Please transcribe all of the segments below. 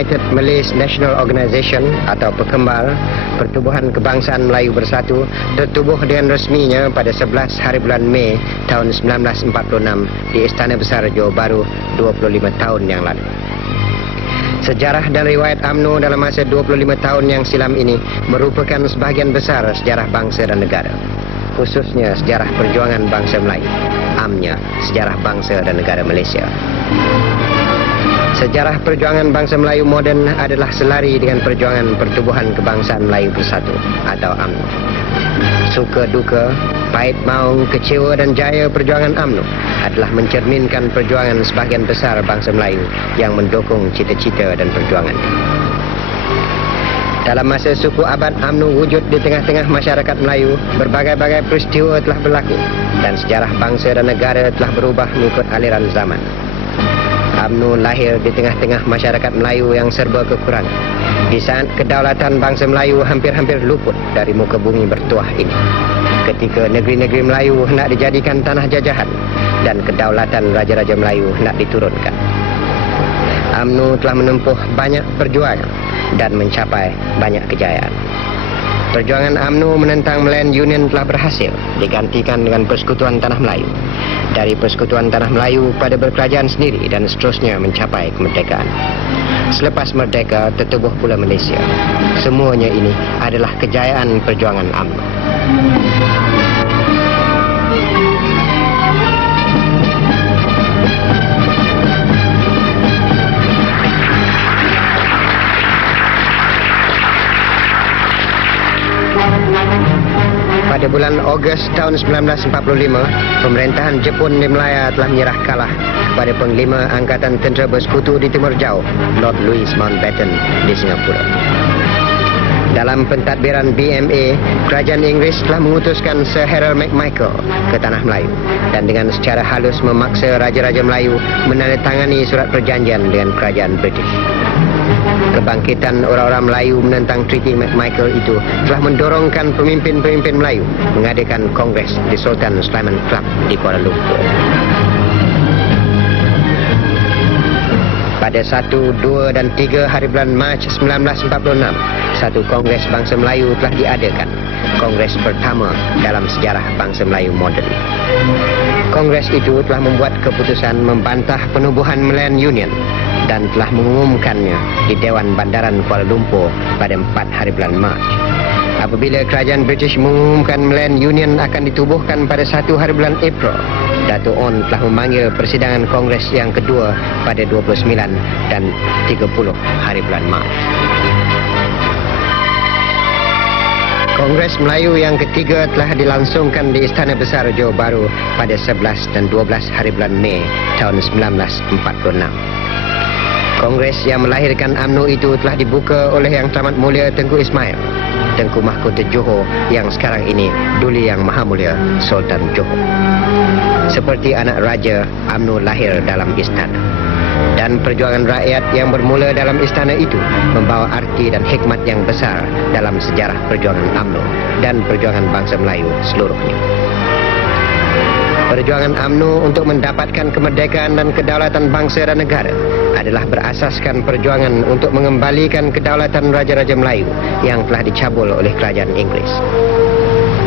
United Malays National Organisation atau Perkembar Pertubuhan Kebangsaan Melayu Bersatu tertubuh dengan resminya pada 11 hari bulan Mei tahun 1946 di Istana Besar Johor Bahru 25 tahun yang lalu. Sejarah dan riwayat UMNO dalam masa 25 tahun yang silam ini merupakan sebahagian besar sejarah bangsa dan negara, khususnya sejarah perjuangan bangsa Melayu, amnya sejarah bangsa dan negara Malaysia. Sejarah perjuangan bangsa Melayu moden adalah selari dengan perjuangan Pertubuhan Kebangsaan Melayu Bersatu atau UMNO. Suka duka, pahit maung, kecewa dan jaya perjuangan UMNO adalah mencerminkan perjuangan sebahagian besar bangsa Melayu yang mendukung cita-cita dan perjuangan. Dalam masa suku abad UMNO wujud di tengah-tengah masyarakat Melayu, berbagai-bagai peristiwa telah berlaku dan sejarah bangsa dan negara telah berubah mengikut aliran zaman. UMNO lahir di tengah-tengah masyarakat Melayu yang serba kekurangan. Di saat kedaulatan bangsa Melayu hampir-hampir luput dari muka bumi bertuah ini. Ketika negeri-negeri Melayu hendak dijadikan tanah jajahan dan kedaulatan raja-raja Melayu hendak diturunkan. UMNO telah menempuh banyak perjuangan dan mencapai banyak kejayaan. Perjuangan UMNO menentang Malayan Union telah berhasil digantikan dengan Persekutuan Tanah Melayu. Dari Persekutuan Tanah Melayu pada berkerajaan sendiri dan seterusnya mencapai kemerdekaan. Selepas merdeka tertubuh pula Malaysia. Semuanya ini adalah kejayaan perjuangan UMNO. Pada bulan Ogos tahun 1945, pemerintahan Jepun di Melaya telah menyerah kalah kepada Panglima Angkatan Tentera Bersekutu di Timur Jauh, Lord Louis Mountbatten di Singapura. Dalam pentadbiran BMA, kerajaan Inggeris telah mengutuskan Sir Harold McMichael ke Tanah Melayu dan dengan secara halus memaksa Raja-Raja Melayu menandatangani surat perjanjian dengan kerajaan British. Kebangkitan orang-orang Melayu menentang Treaty McMichael itu telah mendorongkan pemimpin-pemimpin Melayu mengadakan kongres di Sultan Sulaiman Club di Kuala Lumpur. Pada 1, 2 dan 3 hari bulan Mac 1946, satu kongres bangsa Melayu telah diadakan. Kongres pertama dalam sejarah bangsa Melayu moden. Kongres itu telah membuat keputusan membantah penubuhan Malayan Union dan telah mengumumkannya di Dewan Bandaran Kuala Lumpur pada 4 hari bulan Mac. Apabila kerajaan British mengumumkan Malayan Union akan ditubuhkan pada 1 hari bulan April, Dato' On telah memanggil persidangan Kongres yang kedua pada 29 dan 30 hari bulan Mac. Kongres Melayu yang ketiga telah dilangsungkan di Istana Besar Johor Bahru pada 11 dan 12 hari bulan Mei tahun 1946. Kongres yang melahirkan UMNO itu telah dibuka oleh Yang Teramat Mulia Tengku Ismail, Tengku Mahkota Johor yang sekarang ini Duli Yang Maha Mulia Sultan Johor. Seperti anak raja, UMNO lahir dalam istana. Dan perjuangan rakyat yang bermula dalam istana itu membawa arti dan hikmat yang besar dalam sejarah perjuangan UMNO dan perjuangan bangsa Melayu seluruhnya. Perjuangan UMNO untuk mendapatkan kemerdekaan dan kedaulatan bangsa dan negara adalah berasaskan perjuangan untuk mengembalikan kedaulatan Raja-Raja Melayu yang telah dicabul oleh kerajaan Inggeris.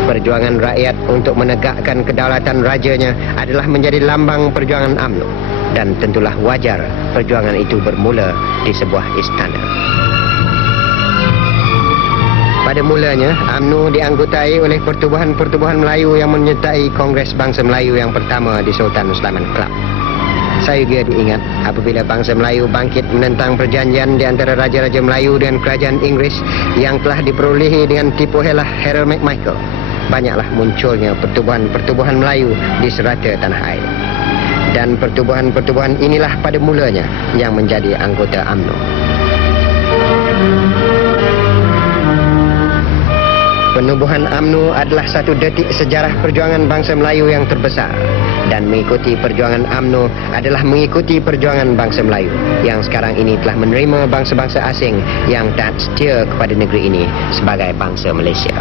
Perjuangan rakyat untuk menegakkan kedaulatan rajanya adalah menjadi lambang perjuangan UMNO dan tentulah wajar perjuangan itu bermula di sebuah istana. Pada mulanya, UMNO dianggotai oleh pertubuhan-pertubuhan Melayu yang menyertai Kongres Bangsa Melayu yang pertama di Sultan Sulaiman Club. Saya juga diingat apabila bangsa Melayu bangkit menentang perjanjian di antara Raja-Raja Melayu dan Kerajaan Inggeris yang telah diperolehi dengan tipu helah Harold McMichael. Banyaklah munculnya pertubuhan-pertubuhan Melayu di serata tanah air. Dan pertubuhan-pertubuhan inilah pada mulanya yang menjadi anggota UMNO. Penubuhan UMNO adalah satu detik sejarah perjuangan bangsa Melayu yang terbesar. Dan mengikuti perjuangan UMNO adalah mengikuti perjuangan bangsa Melayu yang sekarang ini telah menerima bangsa-bangsa asing yang taat setia kepada negeri ini sebagai bangsa Malaysia.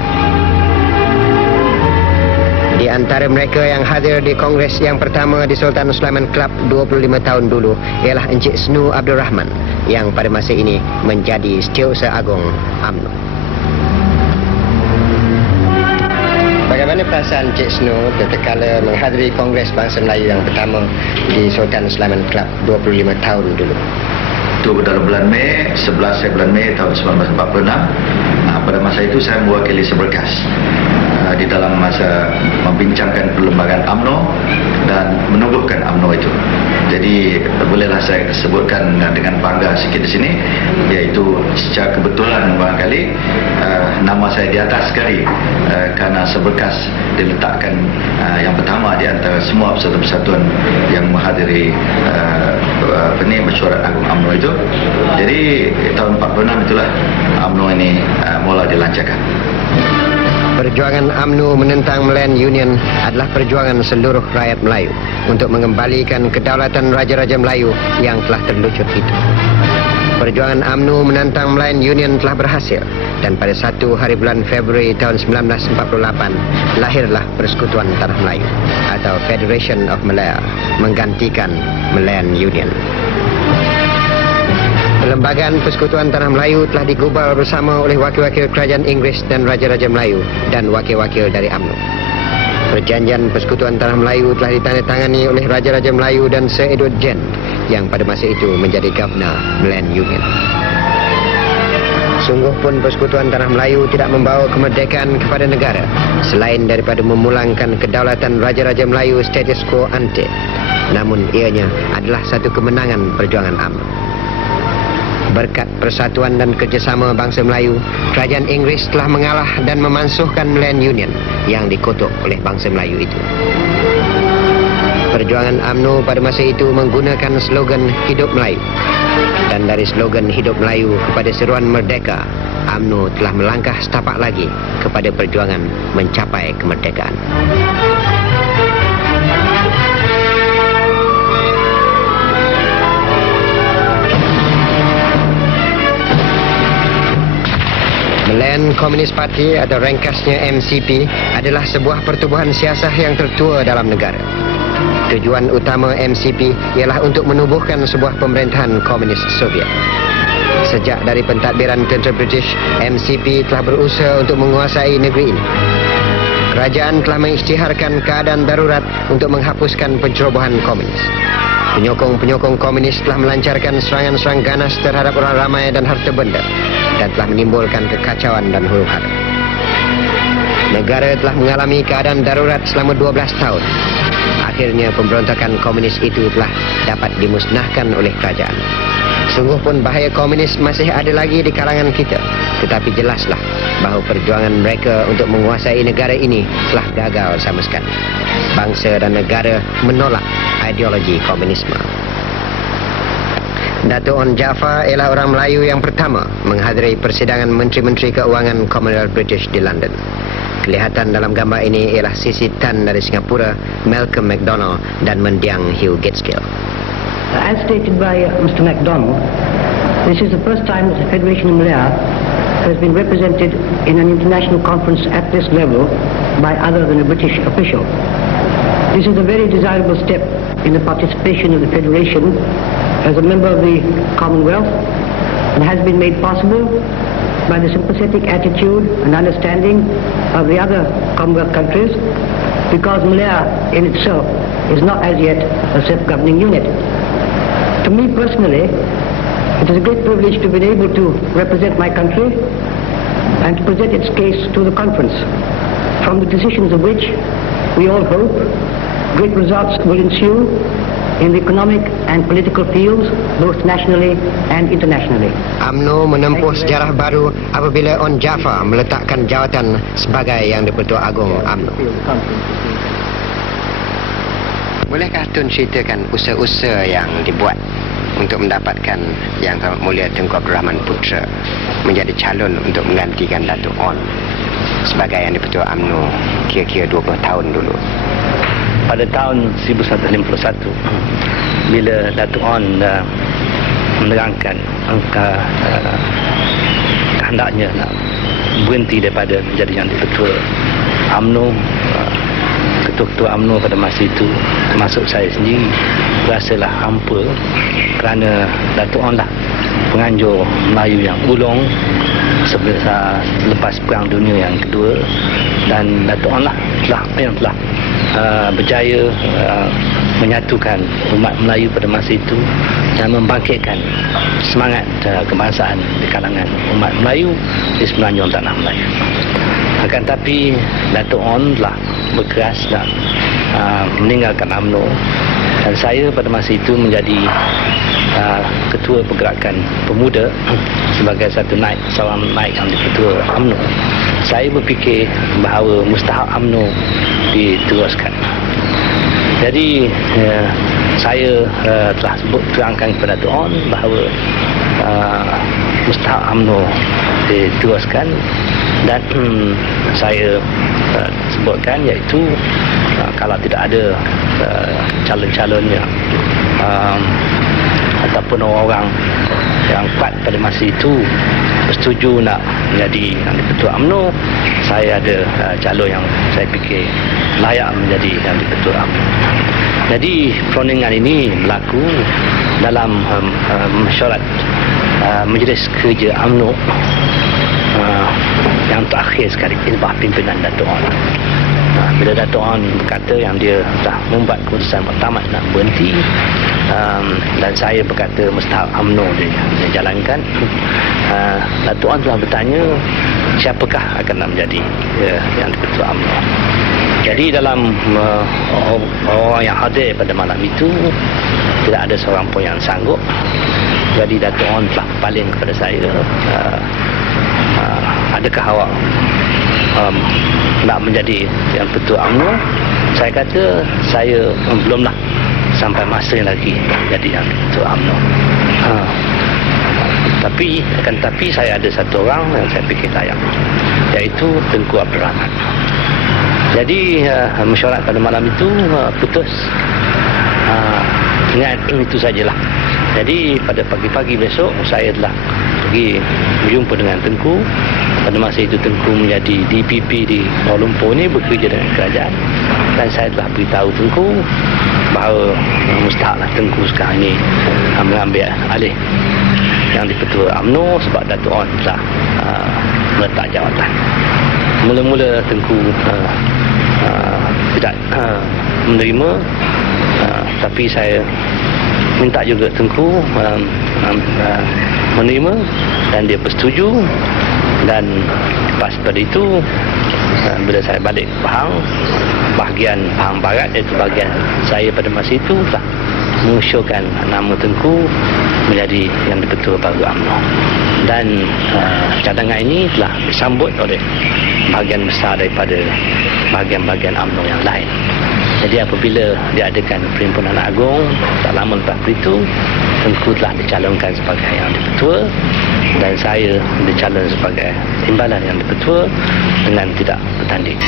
Di antara mereka yang hadir di kongres yang pertama di Sultan Sulaiman Club 25 tahun dulu ialah Encik Snu Abdul Rahman yang pada masa ini menjadi Setiausaha Agung UMNO. Bagaimana perasaan Encik Snu tatkala menghadiri Kongres Bangsa Melayu yang pertama di Sultan Sulaiman Club 25 tahun dulu? Itu dalam bulan Mei, 11 bulan Mei tahun 1946. Pada masa itu saya mewakili seberkas di dalam masa membincangkan perlembagaan UMNO dan menubuhkan UMNO itu. Jadi bolehlah saya sebutkan dengan bangga sikit di sini, iaitu secara kebetulan barangkali nama saya di atas sekali kerana seberkas diletakkan yang pertama di antara semua persatuan-persatuan yang menghadiri mesyuarat agung UMNO itu. Jadi tahun 46 itulah UMNO ini mula dilancarkan. Perjuangan UMNO menentang Malayan Union adalah perjuangan seluruh rakyat Melayu untuk mengembalikan kedaulatan Raja-Raja Melayu yang telah terlucut itu. Perjuangan UMNO menentang Malayan Union telah berhasil dan pada 1 hari bulan Februari tahun 1948 lahirlah Persekutuan Tanah Melayu atau Federation of Malaya menggantikan Malayan Union. Perlembagaan Persekutuan Tanah Melayu telah digubal bersama oleh wakil-wakil kerajaan Inggeris dan Raja-Raja Melayu dan wakil-wakil dari UMNO. Perjanjian Persekutuan Tanah Melayu telah ditandatangani oleh Raja-Raja Melayu dan Sir Edward Gent yang pada masa itu menjadi Governor Malayan Union. Sungguh pun Persekutuan Tanah Melayu tidak membawa kemerdekaan kepada negara selain daripada memulangkan kedaulatan Raja-Raja Melayu status quo ante. Namun ianya adalah satu kemenangan perjuangan UMNO. Berkat persatuan dan kerjasama bangsa Melayu, kerajaan Inggeris telah mengalah dan memansuhkan Malayan Union yang dikutuk oleh bangsa Melayu itu. Perjuangan UMNO pada masa itu menggunakan slogan Hidup Melayu. Dan dari slogan Hidup Melayu kepada seruan Merdeka, UMNO telah melangkah setapak lagi kepada perjuangan mencapai kemerdekaan. Malayan Communist Party atau ringkasnya MCP adalah sebuah pertubuhan siasah yang tertua dalam negara. Tujuan utama MCP ialah untuk menubuhkan sebuah pemerintahan komunis Soviet. Sejak dari pentadbiran tentera British, MCP telah berusaha untuk menguasai negeri ini. Kerajaan telah mengisytiharkan keadaan darurat untuk menghapuskan pencerobohan komunis. Penyokong-penyokong komunis telah melancarkan serangan-serangan ganas terhadap orang ramai dan harta benda dan telah menimbulkan kekacauan dan huru-hara. Negara telah mengalami keadaan darurat selama 12 tahun. Akhirnya pemberontakan komunis itu telah dapat dimusnahkan oleh kerajaan. Sungguh pun bahaya komunis masih ada lagi di kalangan kita, tetapi jelaslah bahawa perjuangan mereka untuk menguasai negara ini telah gagal sama sekali. Bangsa dan negara menolak ideologi komunisme. Dato' On Jaafar ialah orang Melayu yang pertama menghadiri persidangan Menteri-Menteri Keuangan Commonwealth British di London. Kelihatan dalam gambar ini ialah Sisi Tan dari Singapura, Malcolm McDonald dan mendiang Hugh Gaitskell. As stated by Mr. MacDonald, this is the first time that the Federation of Malaya has been represented in an international conference at this level by other than a British official. This is a very desirable step in the participation of the Federation as a member of the Commonwealth and has been made possible by the sympathetic attitude and understanding of the other Commonwealth countries, because Malaya in itself is not as yet a self-governing unit. To me personally, it is a great privilege to be able to represent my country and to present its case to the conference, from the decisions of which we all hope great results will ensue in the economic and political fields, both nationally and internationally. UMNO menempuh sejarah baru apabila On Jaafar meletakkan jawatan sebagai Yang di-Pertua Agong UMNO. Bolehkah Tun ceritakan usaha-usaha yang dibuat untuk mendapatkan Yang Amat Mulia Tengku Abdul Rahman Putra menjadi calon untuk menggantikan Dato' On sebagai Yang di-Pertua UMNO kira-kira 20 tahun dulu? Pada tahun 1951, bila Dato' On menerangkan kehendaknya nak berhenti daripada menjadi Yang di-Pertua UMNO, ketua-ketua UMNO pada masa itu, termasuk saya sendiri, rasalah hampa kerana Dato' On lah penganjur Melayu yang ulung selepas Perang Dunia yang kedua, dan Dato' On lah yang telah berjaya menyatukan umat Melayu pada masa itu dan membangkitkan semangat kebangsaan di kalangan umat Melayu di semenanjung tanah Melayu. Akan tapi Dato' On telah berkeras nak meninggalkan UMNO, dan saya pada masa itu menjadi ketua pergerakan pemuda sebagai seorang naik yang ketua UMNO. Saya berfikir bahawa mustahak UMNO diteruskan. Jadi saya telah terangkan kepada Dato' On bahawa mustahak UMNO diteruskan, dan saya sebutkan iaitu kalau tidak ada calon-calon yang ataupun orang-orang yang kuat pada masa itu bersetuju nak menjadi ketua UMNO, saya ada calon yang saya fikir layak menjadi ketua UMNO. Jadi perundingan ini berlaku dalam mesyuarat Majlis Kerja UMNO yang terakhir sekali di bawah pimpinan Dato' On. Bila Dato' On berkata yang dia telah membuat keputusan pertama nak berhenti, dan saya berkata mustahak UMNO dijalankan, Dato' On telah bertanya siapakah akan nak menjadi yang ketua UMNO. Jadi dalam orang yang hadir pada malam itu tidak ada seorang pun yang sanggup. Jadi Dato' On telah berpaling kepada saya, adakah awak nak menjadi yang ketua UMNO? Saya kata saya belumlah sampai masa lagi jadi yang ketua UMNO. Tapi saya ada satu orang yang saya fikir layak, iaitu Tengku Abdul Rahman. Jadi mesyuarat pada malam itu putus dengan itu sajalah. Jadi pada pagi-pagi besok saya telah pergi berjumpa dengan Tengku. Pada masa itu Tengku menjadi DPP di Kuala Lumpur ni, bekerja dengan kerajaan, dan saya telah beritahu Tengku bahawa mustahaklah Tengku sekarang ni mengambil alih yang di ketua UMNO sebab Dato' On telah meletak jawatan. Mula-mula Tengku tidak menerima, tapi saya minta juga Tengku menerima dan dia bersetuju. Dan lepas pada itu, bila saya balik ke Pahang, bahagian Pahang Barat, iaitu bahagian saya pada masa itu, telah mengusulkan nama Tengku menjadi yang ketua baru UMNO. Dan cadangan ini telah disambut oleh bahagian besar daripada bahagian-bahagian UMNO yang lain. Jadi apabila diadakan Perhimpunan Agung tak lama lepas itu, Tengku telah dicalonkan sebagai yang ketua dan saya dicalon sebagai timbalan yang ketua dengan tidak bertanding.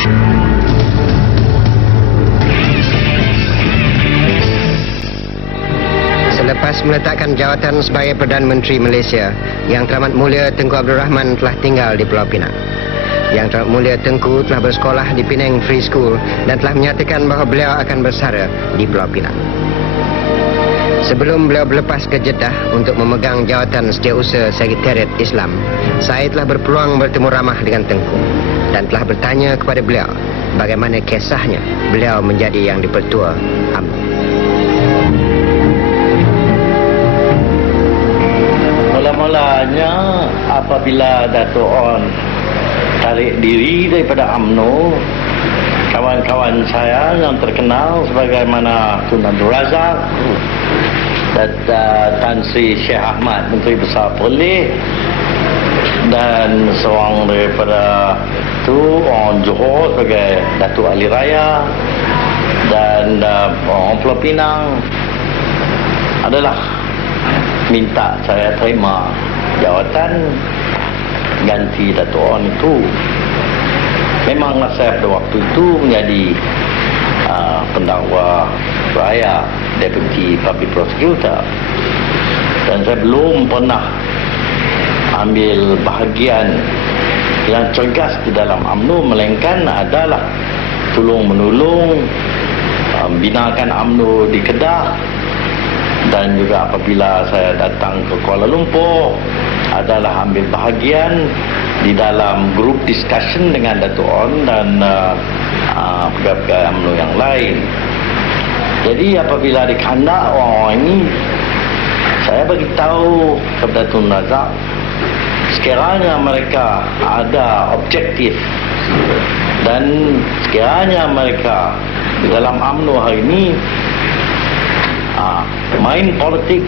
Selepas meletakkan jawatan sebagai Perdana Menteri Malaysia, Yang Teramat Mulia Tengku Abdul Rahman telah tinggal di Pulau Pinang. Yang Teramat Mulia Tengku telah bersekolah di Penang Free School dan telah menyatakan bahawa beliau akan bersara di Pulau Pinang. Sebelum beliau berlepas ke Jeddah untuk memegang jawatan Setiausaha Sekretariat Islam, saya telah berpeluang bertemu ramah dengan Tengku dan telah bertanya kepada beliau bagaimana kisahnya beliau menjadi yang dipertua UMNO. Mula-mulanya apabila Dato' On tarik diri daripada UMNO, kawan-kawan saya yang terkenal sebagaimana Tun Abdul Razak dan Tan Sri Sheikh Ahmad, Menteri Besar Polis, dan seorang daripada itu orang Johor sebagai Datuk Ahli Raya, dan orang Pulau Pinang adalah minta saya terima jawatan ganti Dato' On itu. Memanglah saya pada waktu itu menjadi pendakwa raya, Deputy Public Prosecutor, dan saya belum pernah ambil bahagian yang cergas di dalam UMNO, melainkan adalah tolong-menolong binakan UMNO di Kedah, dan juga apabila saya datang ke Kuala Lumpur adalah ambil bahagian di dalam grup discussion dengan Datuk On dan pegawai-pegawai UMNO yang lain. Jadi apabila dikehendak orang-orang ini, saya bagi tahu kepada Tun Razak, sekiranya mereka ada objektif dan sekiranya mereka di dalam UMNO hari ini main politik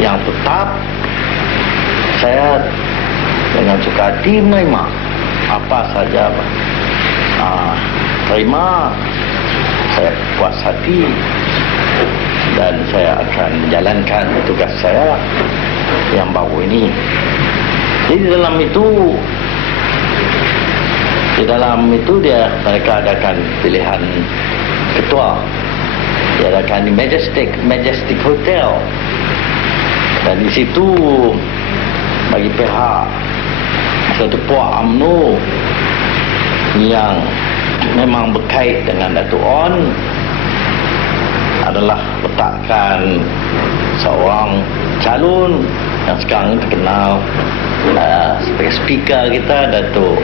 yang tetap, saya dengan suka hati menerima apa saja, terima, saya puas hati dan saya akan menjalankan tugas saya yang baru ini. Jadi di dalam itu mereka adakan pilihan ketua, diadakan di Majestic Hotel, dan di situ bagi pihak satu puak UMNO yang memang berkait dengan Datuk On adalah letakkan seorang calon yang sekarang terkenal sebagai speaker kita, Datuk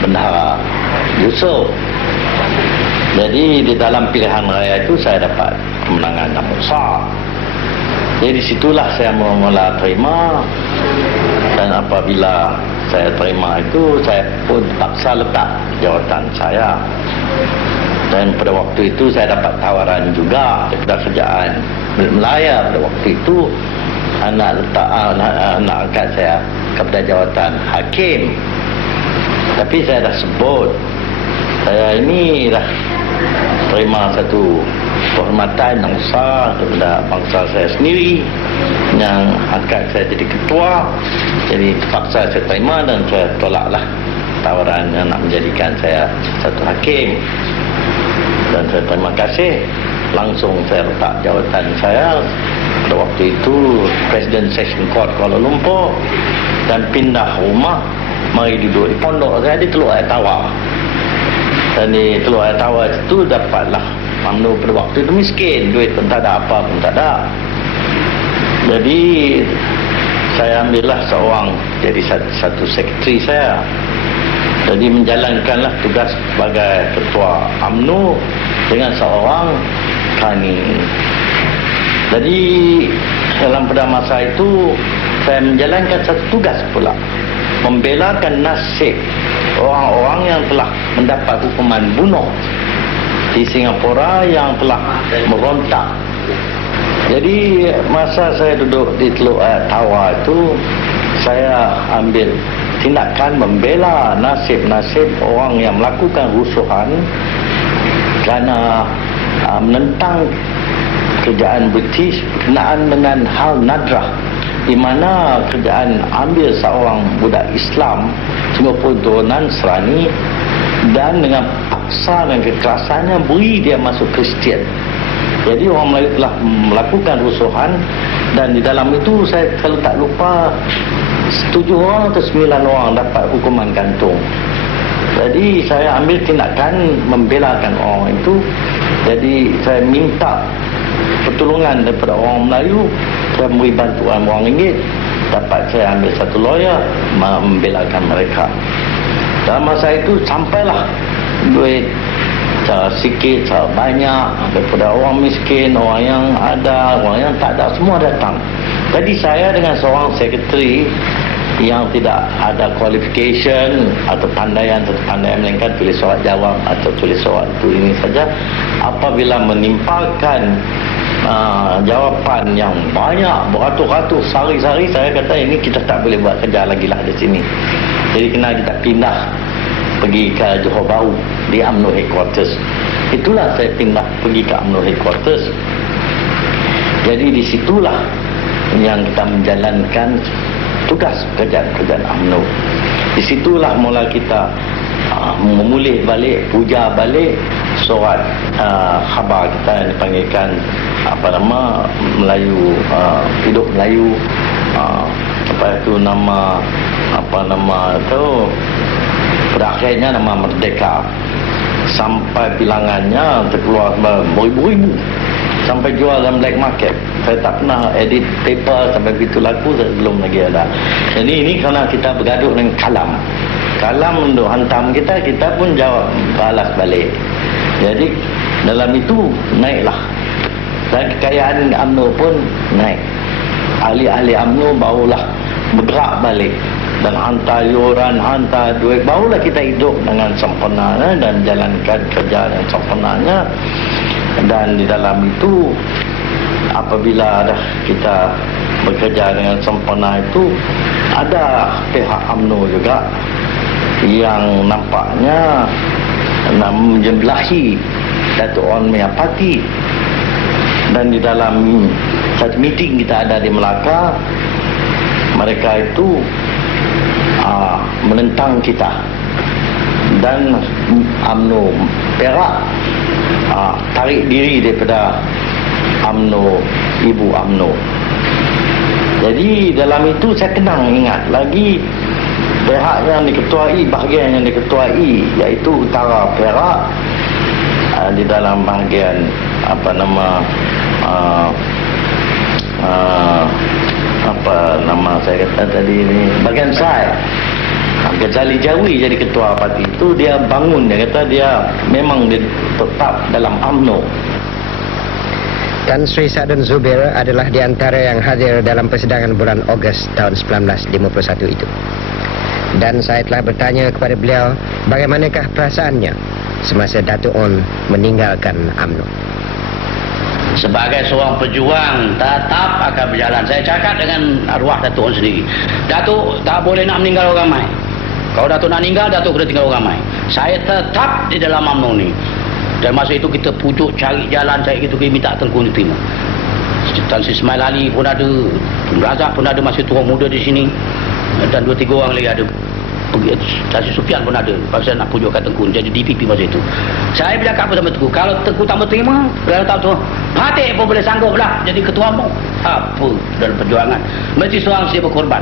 Bendahara Yusof. Jadi di dalam pilihan raya itu saya dapat kemenangan yang besar. Jadi situlah saya mula-mula terima, dan apabila saya terima itu, saya pun paksa letak jawatan saya. Dan pada waktu itu saya dapat tawaran juga daripada kerajaan Melaya pada waktu itu, anak angkat saya kepada jawatan hakim. Tapi saya dah sebut, saya ini dah terima satu kehormatan yang besar kepada bangsa saya sendiri yang angkat saya jadi ketua. Jadi terpaksa saya terima dan saya tolaklah tawaran yang nak menjadikan saya satu hakim. Dan saya terima kasih, langsung saya letak jawatan saya pada waktu itu Presiden Session Court Kuala Lumpur, dan pindah rumah, mari duduk di pondok saya di Teluk Air Tawar. Dan di Teluk Air Tawar itu dapatlah UMNO pada waktu itu miskin, duit pun tak ada, apa pun tak ada. Jadi saya ambillah seorang jadi satu sekretari saya. Jadi menjalankanlah tugas sebagai ketua UMNO dengan seorang Kani. Jadi dalam pada masa itu saya menjalankan satu tugas pula, membelakan nasib orang-orang yang telah mendapat hukuman bunuh di Singapura yang telah merontak. Jadi masa saya duduk di Teluk Air Tawar itu, saya ambil tindakan membela nasib-nasib orang yang melakukan rusuhan kerana menentang kerajaan British berkenaan dengan hal Nadrah, di mana kerajaan ambil seorang budak Islam Singapura turunan Serani dan dengan paksa dan kekerasannya beri dia masuk Kristian. Jadi orang Melayu telah melakukan rusuhan, dan di dalam itu saya kalau tak lupa 7 orang atau 9 orang dapat hukuman gantung. Jadi saya ambil tindakan membelakan orang itu. Jadi saya minta pertolongan daripada orang Melayu, saya memberi bantuan RM1, dapat saya ambil satu lawyer membelakan mereka. Dalam masa itu sampailah duit cara sikit, cara banyak, daripada orang miskin, orang yang ada, orang yang tak ada, semua datang. Jadi saya dengan seorang sekretari yang tidak ada qualification atau pandaian melainkan tulis surat jawab atau tulis surat itu ini saja, apabila menimpakan jawapan yang banyak beratus-ratus sehari-hari, saya kata ini kita tak boleh buat kerja lagi lah di sini. Jadi kena kita pindah pergi ke Johor Bahru di UMNO Headquarters. Itulah saya pindah pergi ke UMNO Headquarters. Jadi disitulah yang kita menjalankan tugas kerjaan UMNO. Disitulah mula kita memulih balik, puja balik surat khabar kita yang dipanggilkan Melayu, hidup Melayu, pada akhirnya nama Merdeka sampai bilangannya terkeluar beribu-ribu sampai jual dalam black market. Saya tak pernah edit paper sampai begitu laku, belum lagi ada. Jadi ini kerana kita bergaduh dengan kalam untuk hantam kita pun jawab balas balik. Jadi dalam itu naiklah, dan kekayaan UMNO pun naik. Ahli-ahli UMNO barulah bergerak balik dan hantar yuran, hantar duit, barulah kita hidup dengan sempurna dan jalankan kerja dengan sempurnanya. Dan di dalam itu apabila dah kita bekerja dengan sempurna itu, ada pihak UMNO juga yang nampaknya menjebelahi Datuk Wan Mayapati. Dan di dalam satu meeting kita ada di Melaka, mereka itu menentang kita, dan UMNO Perak tarik diri daripada UMNO, Ibu UMNO. Jadi dalam itu saya kenang ingat lagi pihak yang diketuai, bahagian yang diketuai iaitu Utara Perak, di dalam bahagian apa nama saya kata tadi ni, bahagian saya Ghazali Jawi jadi ketua parti itu. Dia bangun, dia kata dia memang dia tetap dalam UMNO. Tan Sri Sadun Zubir adalah di antara yang hadir dalam persidangan bulan Ogos tahun 1951 itu. Dan saya telah bertanya kepada beliau bagaimanakah perasaannya semasa Datuk On meninggalkan UMNO. Sebagai seorang pejuang tetap akan berjalan. Saya cakap dengan arwah Datuk On sendiri, Datuk tak boleh nak meninggal orang ramai. Kalau Datuk nak meninggal, Datuk kena tinggal orang ramai. Saya tetap di dalam UMNO ni. Dan masa itu kita pujuk cari jalan, saya gitu minta Tengku ni terima. Tan Sri Ismail Ali pun ada, Tun Razak pun ada, masih tua muda di sini, dan 2-3 orang lagi ada. Tan Sri Sufian pun ada. Pasal nak pujukkan Tengku jadi DPP masa itu. Saya bercakap sama Tengku, kalau Tengku tak berterima, kalau tak tu Patih pun boleh sanggup lah jadi ketua UMNO. Apa dalam perjuangan mesti seorang saya berkorban.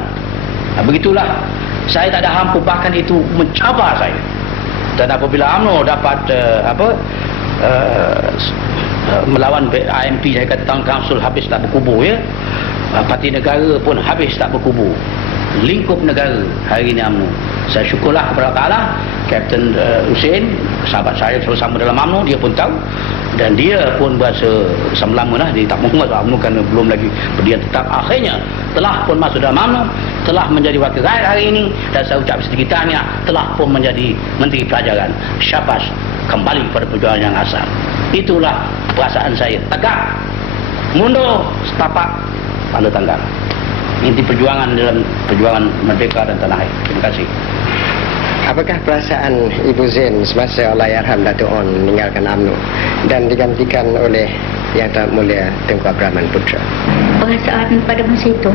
Begitulah, saya tak ada hampu, bahkan itu mencabar saya. Dan apabila UMNO dapat melawan IMP, saya kata Town Council habis tak berkubu ya. Parti negara pun habis tak berkubu. Lingkup negara hari ini UMNO. Saya syukurlah kepada Allah Ta'ala, Kapten Hussein, sahabat saya sama dalam UMNO, dia pun tahu. Dan dia pun berasa lama lah, dia tak mahu masuk UMNO kerana belum lagi berdiri tetap. Akhirnya telah pun masuk dalam UMNO, telah menjadi wakil rakyat hari ini, dan saya ucap sedikit tahniah, telah pun menjadi Menteri Pelajaran. Syabas, kembali pada perjuangan yang asal. Itulah perasaan saya. Tegak, mundur, setapak, tanda tanggal. Inti perjuangan dalam perjuangan merdeka dan tanah air. Terima kasih. Apakah perasaan Ibu Zain semasa Allahyarham Datuk On meninggalkan UMNO dan digantikan oleh Yang Tak Mulia Tengku Abdul Rahman Putra? Perasaan pada masa itu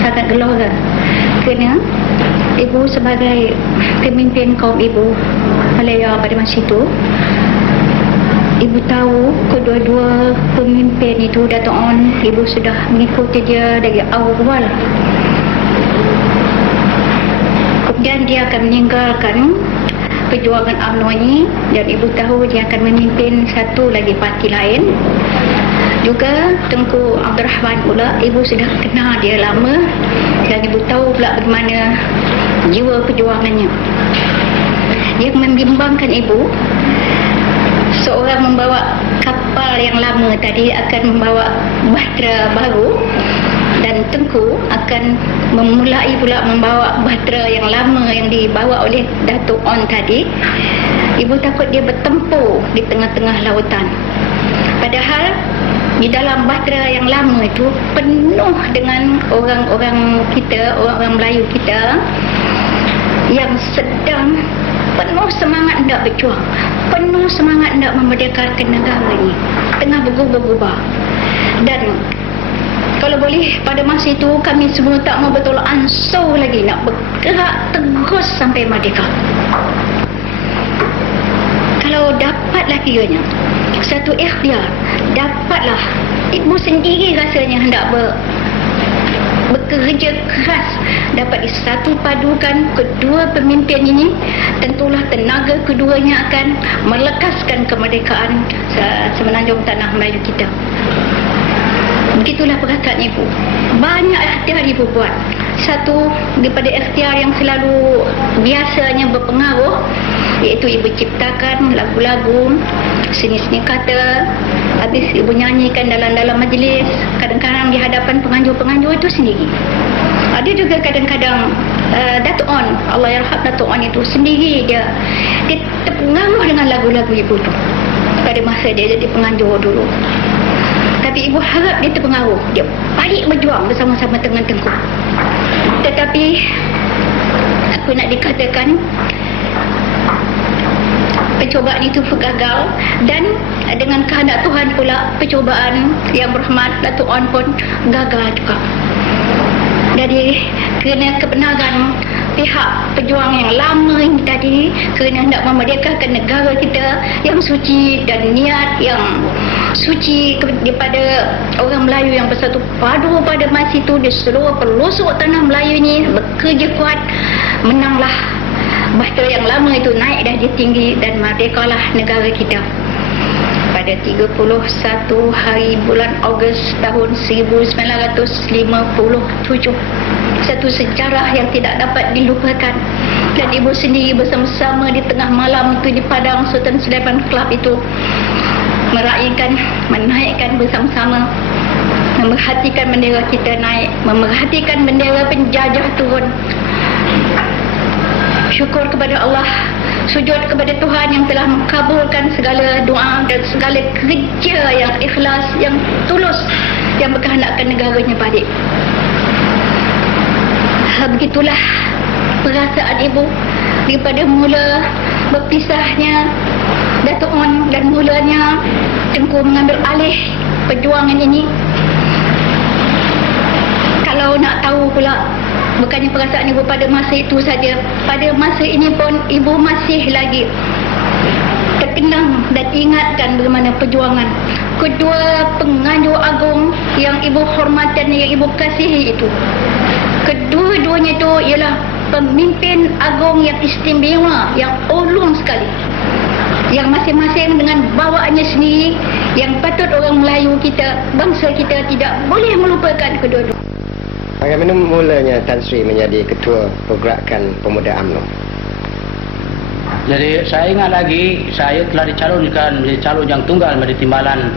sangat gelora, kerana Ibu sebagai pemimpin kaum Ibu Malaya pada masa itu, Ibu tahu kedua-dua pemimpin itu, Datuk On, Ibu sudah mengikuti dia dari awal. Kemudian dia akan meninggalkan perjuangan UMNO ini, dan Ibu tahu dia akan memimpin satu lagi parti lain. Juga Tengku Abdul Rahman pula, Ibu sudah kenal dia lama, dan Ibu tahu pula bagaimana jiwa perjuangannya. Dia membimbangkan Ibu. Seorang membawa kapal yang lama tadi akan membawa bahtera baru, dan Tengku akan memulai pula membawa bahtera yang lama yang dibawa oleh Datuk On tadi. Ibu takut dia bertempur di tengah-tengah lautan. Padahal di dalam bahtera yang lama itu penuh dengan orang-orang kita, orang-orang Melayu kita yang sedang penuh semangat hendak berjuang, penuh semangat hendak memerdekakan negara ini, tengah bergubah-gubah. Dan kalau boleh pada masa itu kami semua tak mau betul ansur lagi nak bergerak terus sampai merdeka. Kalau dapatlah kiranya satu ikhtiar, dapatlah, Ibu sendiri rasanya hendak bekerja keras dapat disatu padukan kedua pemimpin ini, tentulah tenaga keduanya akan melekaskan kemerdekaan semenanjung tanah Melayu kita. Begitulah perkataan ibu. Banyak ikhtiar ibu buat. Satu daripada ikhtiar yang selalu biasanya berpengaruh, iaitu ibu ciptakan lagu-lagu, seni-seni kata, habis ibu nyanyikan dalam majlis, kadang-kadang di hadapan penganjur-penganjur itu sendiri. Ada juga kadang-kadang Datuk On, Allah yarham Datuk On itu sendiri dia terpengaruh dengan lagu-lagu ibu tu pada masa dia jadi penganjur dulu. Tapi ibu harap dia terpengaruh, dia balik berjuang bersama-sama dengan Tengku. Tetapi apa nak dikatakan, percubaan itu gagal, dan dengan kehendak Tuhan pula percubaan yang berhormat Datuk On pun gagal juga. Jadi kerana kebenaran pihak pejuang yang lama ini tadi, kerana hendak memerdekakan negara kita yang suci dan niat yang suci daripada orang Melayu yang bersatu padu pada masa itu di seluruh pelosok tanah Melayu ini, bekerja kuat, menanglah bahtera yang lama itu, naik dah dia tinggi dan merdekalah negara kita. Pada 31 hari bulan Ogos tahun 1957, satu sejarah yang tidak dapat dilupakan. Dan ibu sendiri bersama-sama di tengah malam itu di Padang Sultan Sulaiman Club itu menaikkan bersama-sama, memerhatikan bendera kita naik, memerhatikan bendera penjajah turun. Syukur kepada Allah, sujud kepada Tuhan yang telah mengabulkan segala doa dan segala kerja yang ikhlas, yang tulus, yang berkehendakkan negaranya balik. Begitulah perasaan ibu daripada mula berpisahnya Datuk On dan mulanya Tengku mengambil alih perjuangan ini. Kalau nak tahu pula, bukannya perasaan ibu pada masa itu saja, pada masa ini pun ibu masih lagi terkenang dan ingatkan bagaimana perjuangan kedua penganjur agung yang ibu hormati dan yang ibu kasihi itu. Kedua-duanya itu ialah pemimpin agung yang istimewa, yang ulung sekali, yang masing-masing dengan bawaannya sendiri, yang patut orang Melayu kita, bangsa kita tidak boleh melupakan kedua-dua. Bagaimana mulanya Tan Sri menjadi ketua pergerakan pemuda UMNO? Jadi saya ingat lagi, saya telah dicalonkan menjadi calon yang tunggal menjadi timbalan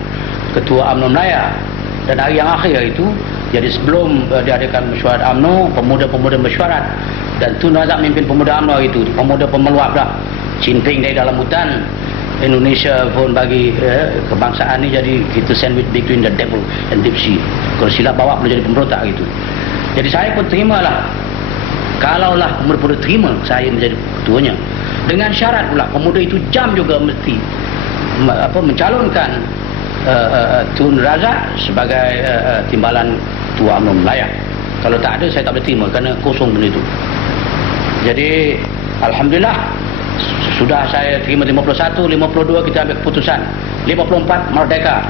ketua UMNO Melaya. Dan hari yang akhir itu, jadi sebelum diadakan mesyuarat UMNO, pemuda-pemuda mesyuarat, dan Tun Razak memimpin pemuda UMNO itu, pemuda pemeluap dah. Cimping dari dalam hutan, Indonesia pun bagi kebangsaan ni jadi kita sandwich between the devil and deep sea. Kalau silap bawa boleh jadi pemberontak gitu. Jadi saya pun terimalah, kalaulah pemuda-pemuda terima saya menjadi ketuanya, dengan syarat pula pemuda itu jam juga mesti mencalonkan Tun Razak sebagai timbalan ketua UMNO Melaya. Kalau tak ada saya tak boleh terima kerana kosong benda itu. Jadi alhamdulillah sudah saya terima 51, 52 kita ambil keputusan, 54 merdeka.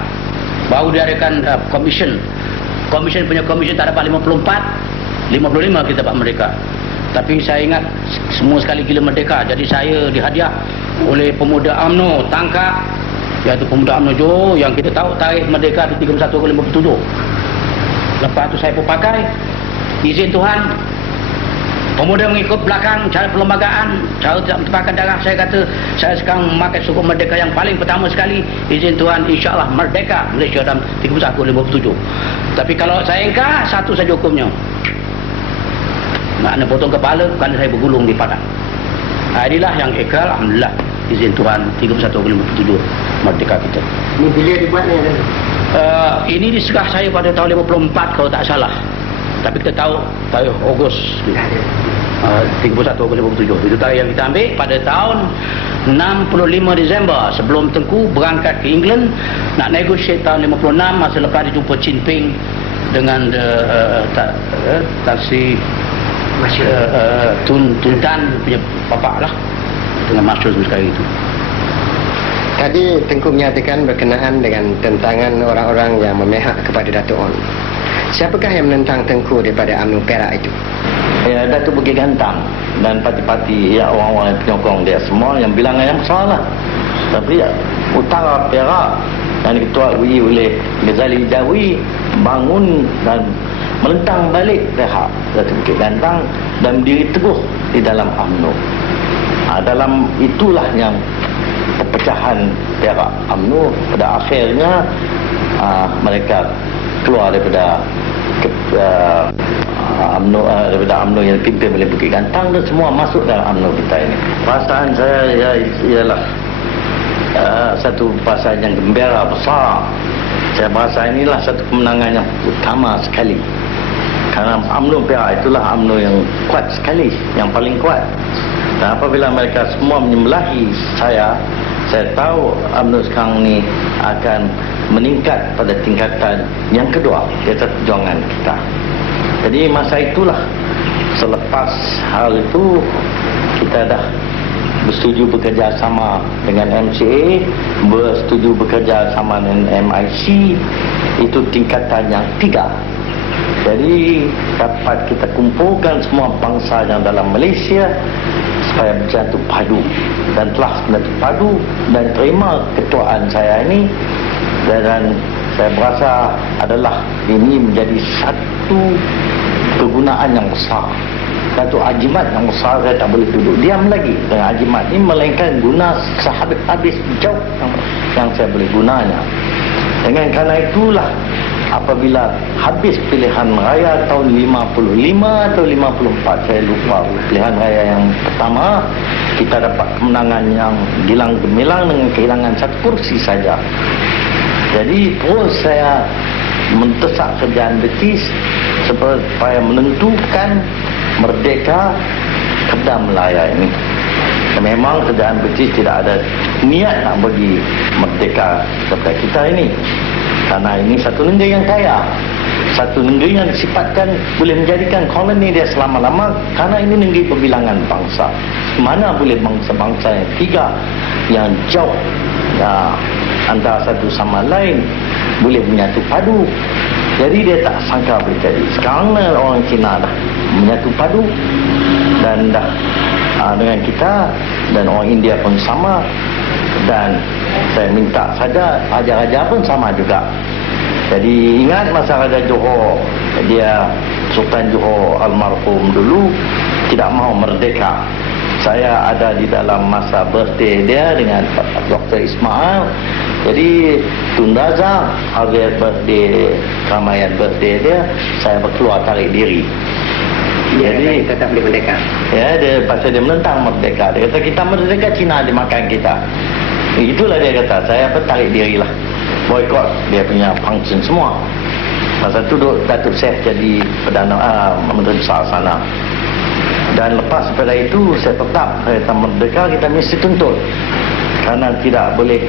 Baru diadakan komisen punya komisen tak dapat 54, 55 kita dapat merdeka. Tapi saya ingat semua sekali gila merdeka. Jadi saya dihadiah oleh pemuda UMNO Tangkak, iaitu pemuda UMNO Johor, yang kita tahu tarikh merdeka di 31/57. Lepas tu saya pun pakai, izin Tuhan, pemuda mengikut belakang cara perlembagaan, cara tidak mentumpahkan darah. Saya kata saya sekarang memakai suku merdeka yang paling pertama sekali, izin Tuhan, insyaAllah merdeka Malaysia dalam 31/57. Tapi kalau saya ingkar, satu saja hukumnya, makna potong kepala kerana saya bergulung di padang. Inilah yang ikrar, alhamdulillah, izin Tuhan 31/57 merdeka kita. Ini bila dibuatnya? Ini diserah saya pada tahun 54 kalau tak salah. Tapi kita tahu tarikh Ogos 31/57. Itu tarikh yang kita ambil pada tahun 65 Disember sebelum Tengku berangkat ke England nak negotiate tahun 56, masa lepas dia jumpa Chin Ping dengan Tan Sri Tun Tan punya bapak lah, dengan masyhur sekali itu. Tadi Tengku menyatakan berkenaan dengan tentangan orang-orang yang memihak kepada Datuk On. Siapakah yang menentang Tengku daripada UMNO Perak itu? Ya, Datuk Bukit Gantang dan parti-parti, ya, orang-orang penyokong dia semua yang bilangan yang besar lah. Tapi ya, Utara Perak yang diketuai oleh Ghazali Jawi bangun dan melentang balik pihak Datuk Bukit Gantang dan berdiri teguh di dalam UMNO. Dalam itulah yang perpecahan Perak UMNO pada akhirnya mereka keluar daripada UMNO yang dipimpin oleh Bukit Gantang dan semua masuk dalam UMNO kita ini. Perasaan saya ialah satu perasaan yang gembira besar. Saya rasa inilah satu kemenangan yang utama sekali. Karena UMNO Perak itulah UMNO yang kuat sekali, yang paling kuat. Dan apabila mereka semua menyembelahi saya tahu UMNO sekarang ni akan meningkat pada tingkatan yang kedua, iaitu perjuangan kita. Jadi masa itulah, selepas hal itu, kita dah bersetuju bekerjasama dengan MCA, bersetuju bekerjasama dengan MIC, itu tingkatan yang 3. Jadi dapat kita kumpulkan semua bangsa yang dalam Malaysia supaya bersatu padu, dan telah bersatu padu dan terima ketuaan saya ini, dan saya berasa adalah ini menjadi satu kegunaan yang besar, satu ajimat yang besar. Saya tak boleh duduk diam lagi dengan ajimat ini, melainkan guna sehabis-habis jauh yang saya boleh gunanya. Dengan kerana itulah apabila habis pilihan raya tahun 55 atau 54, saya lupa pilihan raya yang pertama, kita dapat kemenangan yang gilang gemilang dengan kehilangan 1 kursi saja. Jadi terus saya mendesak kerajaan British supaya menentukan merdeka Kedah Melaya ini. Memang kerajaan British tidak ada niat nak bagi merdeka kepada kita ini, karena ini satu negeri yang kaya, satu negeri yang disifatkan boleh menjadikan koloni dia selama-lama, karena ini negeri perbilangan bangsa. Mana boleh bangsa-bangsa yang 3 yang jauh antara satu sama lain boleh menyatu padu. Jadi dia tak sangka boleh jadi. Sekarang orang Cina dah menyatu padu dan dah dengan kita, dan orang India pun sama, dan saya minta saja raja-raja pun sama juga. Jadi ingat masa Raja Johor, dia Sultan Johor almarhum dulu tidak mahu merdeka. Saya ada di dalam masa birthday dia dengan Dr. Ismail. Jadi Tun Razak, hari birthday, keramaian birthday dia, saya berkeluar tarik diri. Jadi kita tak boleh merdeka. Ya, dia pasal dia menentang merdeka. Dia kata kita merdeka, Cina dia makan kita. Itulah dia kata, saya tarik dirilah, boykot dia punya function semua. Masa tu Datuk Syekh jadi Perdana Menteri Besar sana. Dan lepas daripada itu saya tetap kata merdeka kita mesti tuntut, karena tidak boleh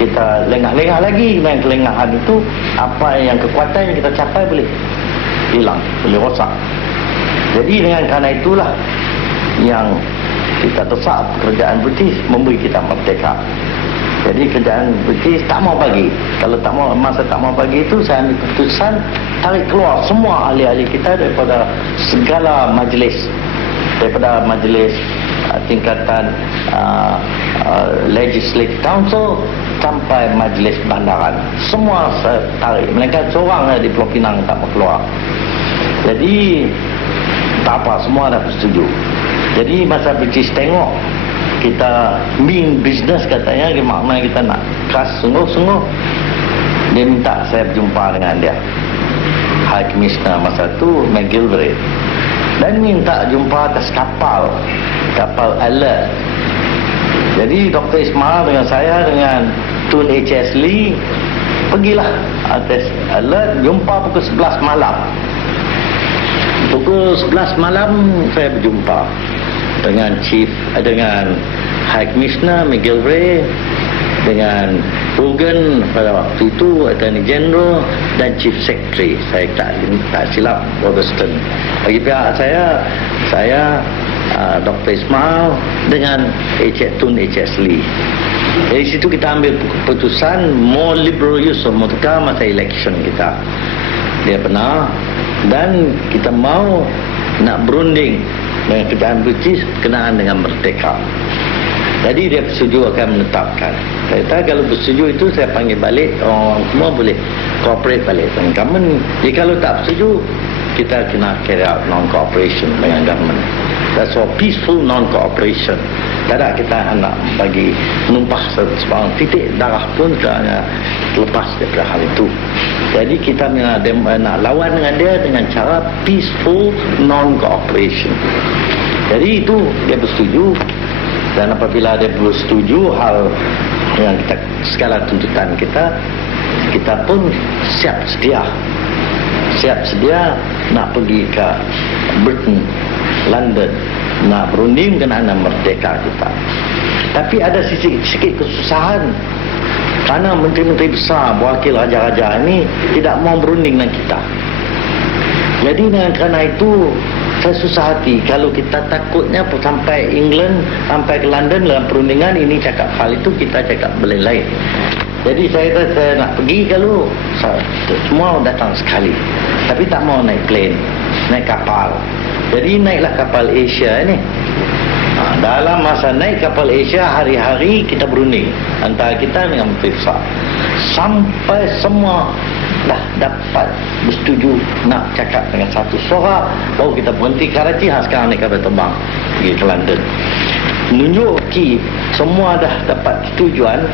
kita lengah-lengah lagi. Dengan kelengahan itu, apa yang kekuatan yang kita capai boleh hilang, boleh rosak. Jadi dengan kerana itulah yang kita desak kerajaan British memberi kita merdeka. Jadi kerajaan British tak mau bagi. Kalau tak mau, masa tak mau bagi itu, saya ambil keputusan tarik keluar semua ahli-ahli kita daripada segala majlis, daripada majlis tingkatan Legislative Council sampai majlis bandaran. Semua saya tarik. Melainkan seorang di Pulau Pinang tak mau keluar. Jadi tak apa, semua dah bersetuju. Jadi masa British tengok kita mean business, katanya makna kita nak keras sungguh-sungguh, dia minta saya berjumpa dengan dia, High Commissioner masa tu McGilvray, dan minta jumpa atas kapal alert. Jadi Dr. Ismail dengan saya dengan Tun H.S. Lee pergilah atas alert, jumpa pukul 11 malam. Pukul 11 malam saya berjumpa dengan dengan High Commissioner McGilvray, dengan Hogan pada waktu itu, Attorney General, dan Chief Secretary. Saya tak silap Robertson. Bagi pihak saya Dr. Ismail dengan Tun H.S. Lee. Dari situ kita ambil keputusan more liberal use of motorcar masa election kita. Dia pernah dan kita mau nak berunding dengan kerajaan British berkenaan dengan merdeka. Jadi dia bersetuju akan menetapkan. Saya kata kalau bersetuju itu saya panggil balik, orang semua boleh cooperate balik dengan government. Jadi kalau tak bersetuju, kita kena carry out non-cooperation dengan government. That's all peaceful non-cooperation. Tak ada kita nak bagi menumpah sebarang titik darah pun kerana lepas daripada hal itu. Jadi kita nak lawan dengan dia dengan cara peaceful non-cooperation. Jadi itu dia bersetuju. Dan apabila dia bersetuju hal yang kita skala tuntutan kita pun siap sedia nak pergi ke Britain, London, nak berunding dengan merdeka kita. Tapi ada sikit kesusahan kerana menteri-menteri besar, wakil raja-raja ini tidak mau berunding dengan kita. Jadi kerana itu saya susah hati kalau kita takutnya sampai England, sampai ke London dalam perundingan ini cakap hal itu, kita cakap benda lain. Jadi saya nak pergi kalau semua datang sekali, tapi tak mau naik plane, naik kapal. Jadi naiklah kapal Asia ini. Dalam masa naik kapal Asia, hari-hari kita berunding antara kita dengan menteri besar sampai semua dah dapat bersetuju nak cakap dengan satu suara, baru kita berhenti Karachi. Sekarang naik kapal terbang pergi ke London, menunjuki semua dah dapat ketujuan.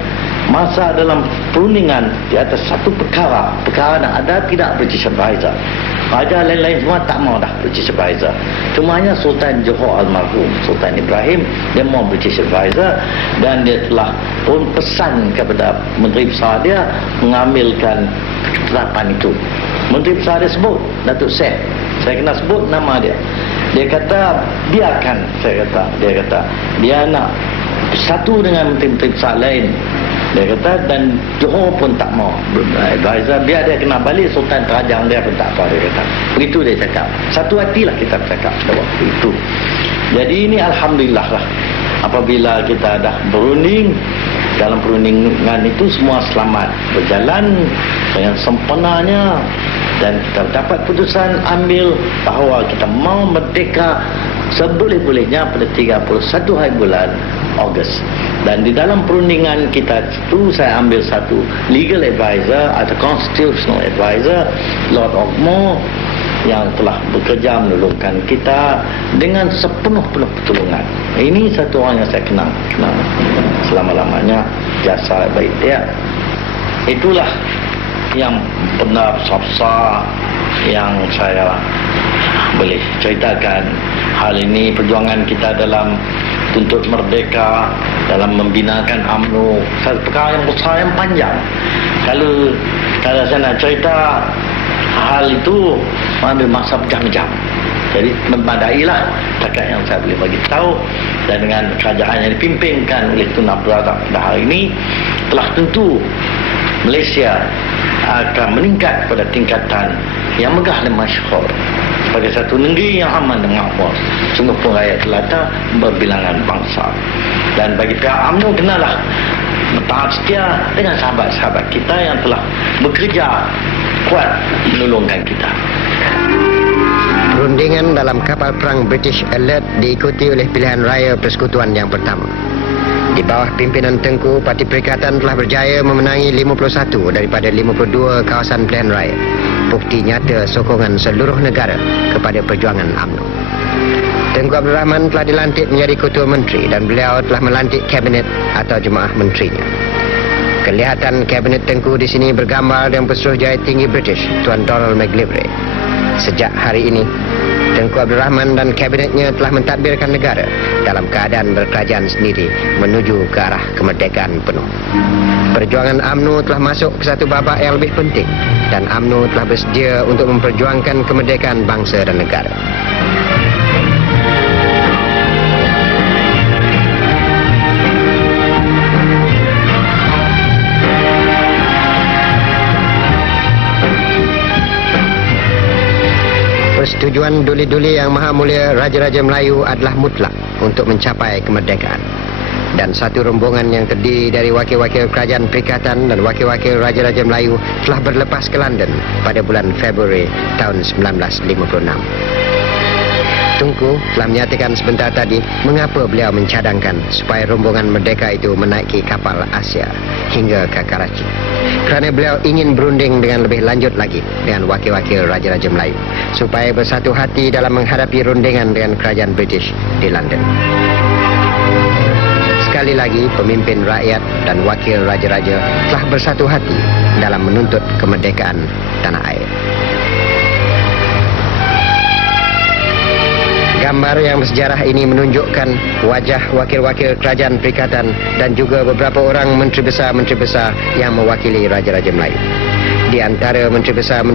Masa dalam perundingan di atas satu perkara yang ada tidak British advisor. Raja lain-lain semua tak mau dah British advisor. Cuma hanya Sultan Johor almarhum, Sultan Ibrahim, dia mau British advisor, dan dia telah pun pesan kepada menteri besar dia mengambilkan ketetapan itu. Menteri besar dia sebut Datuk Seh, saya kena sebut nama dia. Dia kata biarkan, dia kata dia nak satu dengan menteri-menteri besar lain. Dia kata, dan Johor pun tak mau advisor, biar dia kena balik, Sultan Terajang dia pun tak apa, dia kata. Begitu dia cakap. Satu hatilah kita bercakap pada waktu itu. Jadi ini alhamdulillah lah, apabila kita dah berunding, dalam perundingan itu semua selamat berjalan dengan sempurnanya, dan kita dapat putusan ambil bahawa kita mau merdeka seboleh-bolehnya pada 31 hari bulan Ogos. Dan di dalam perundingan kita itu saya ambil satu legal advisor atau constitutional advisor, Lord Ogmore, yang telah bekerja menolongkan kita dengan sepenuh-penuh pertolongan. Ini satu orang yang saya kenal selama-lamanya jasa baik dia. Itulah yang benar besar yang saya boleh ceritakan. Hal ini perjuangan kita dalam tuntut merdeka, dalam membinakan UMNO, satu perkara yang besar, yang panjang. Kalau saya nak cerita hal itu mengambil masa berjam-jam. Jadi memadailah takat yang saya boleh bagi tahu. Dan dengan kerajaan yang dipimpinkan oleh Tun Abdul Razak pada hari ini, telah tentu Malaysia akan meningkat pada tingkatan yang megah dan masyhur sebagai satu negeri yang aman dan makmur. Sungguh pun rakyat jelata berbilangan bangsa. Dan bagi pihak UMNO, kenalah taat setia dengan sahabat-sahabat kita yang telah bekerja kuat menolongkan kita. Perundingan dalam kapal perang British Alert diikuti oleh pilihan raya persekutuan yang pertama. Di bawah pimpinan Tengku, Parti Perikatan telah berjaya memenangi 51 daripada 52 kawasan pilihan raya. Bukti nyata sokongan seluruh negara kepada perjuangan UMNO. Tengku Abdul Rahman telah dilantik menjadi Ketua Menteri dan beliau telah melantik Kabinet atau jemaah menterinya. Kelihatan Kabinet Tengku di sini bergambar dengan Pesuruhjaya Tinggi British, Tuan Donald McLivray. Sejak hari ini, Tengku Abdul Rahman dan kabinetnya telah mentadbirkan negara dalam keadaan berkerajaan sendiri menuju ke arah kemerdekaan penuh. Perjuangan UMNO telah masuk ke satu babak yang lebih penting, dan UMNO telah bersedia untuk memperjuangkan kemerdekaan bangsa dan negara. Persetujuan duli-duli yang maha mulia Raja-Raja Melayu adalah mutlak untuk mencapai kemerdekaan. dan satu rombongan yang terdiri dari wakil-wakil kerajaan perikatan dan wakil-wakil Raja-Raja Melayu telah berlepas ke London pada bulan Februari tahun 1956. Tunku telah menyatakan sebentar tadi mengapa beliau mencadangkan supaya rombongan merdeka itu menaiki kapal Asia hingga ke Karachi. Kerana beliau ingin berunding dengan lebih lanjut lagi dengan wakil-wakil Raja-Raja Melayu supaya bersatu hati dalam menghadapi rundingan dengan kerajaan British di London. Sekali lagi, pemimpin rakyat dan wakil raja-raja telah bersatu hati dalam menuntut kemerdekaan tanah air. Gambar yang bersejarah ini menunjukkan wajah wakil-wakil kerajaan perikatan dan juga beberapa orang menteri besar yang mewakili Raja-Raja Melayu. Di antara menteri besar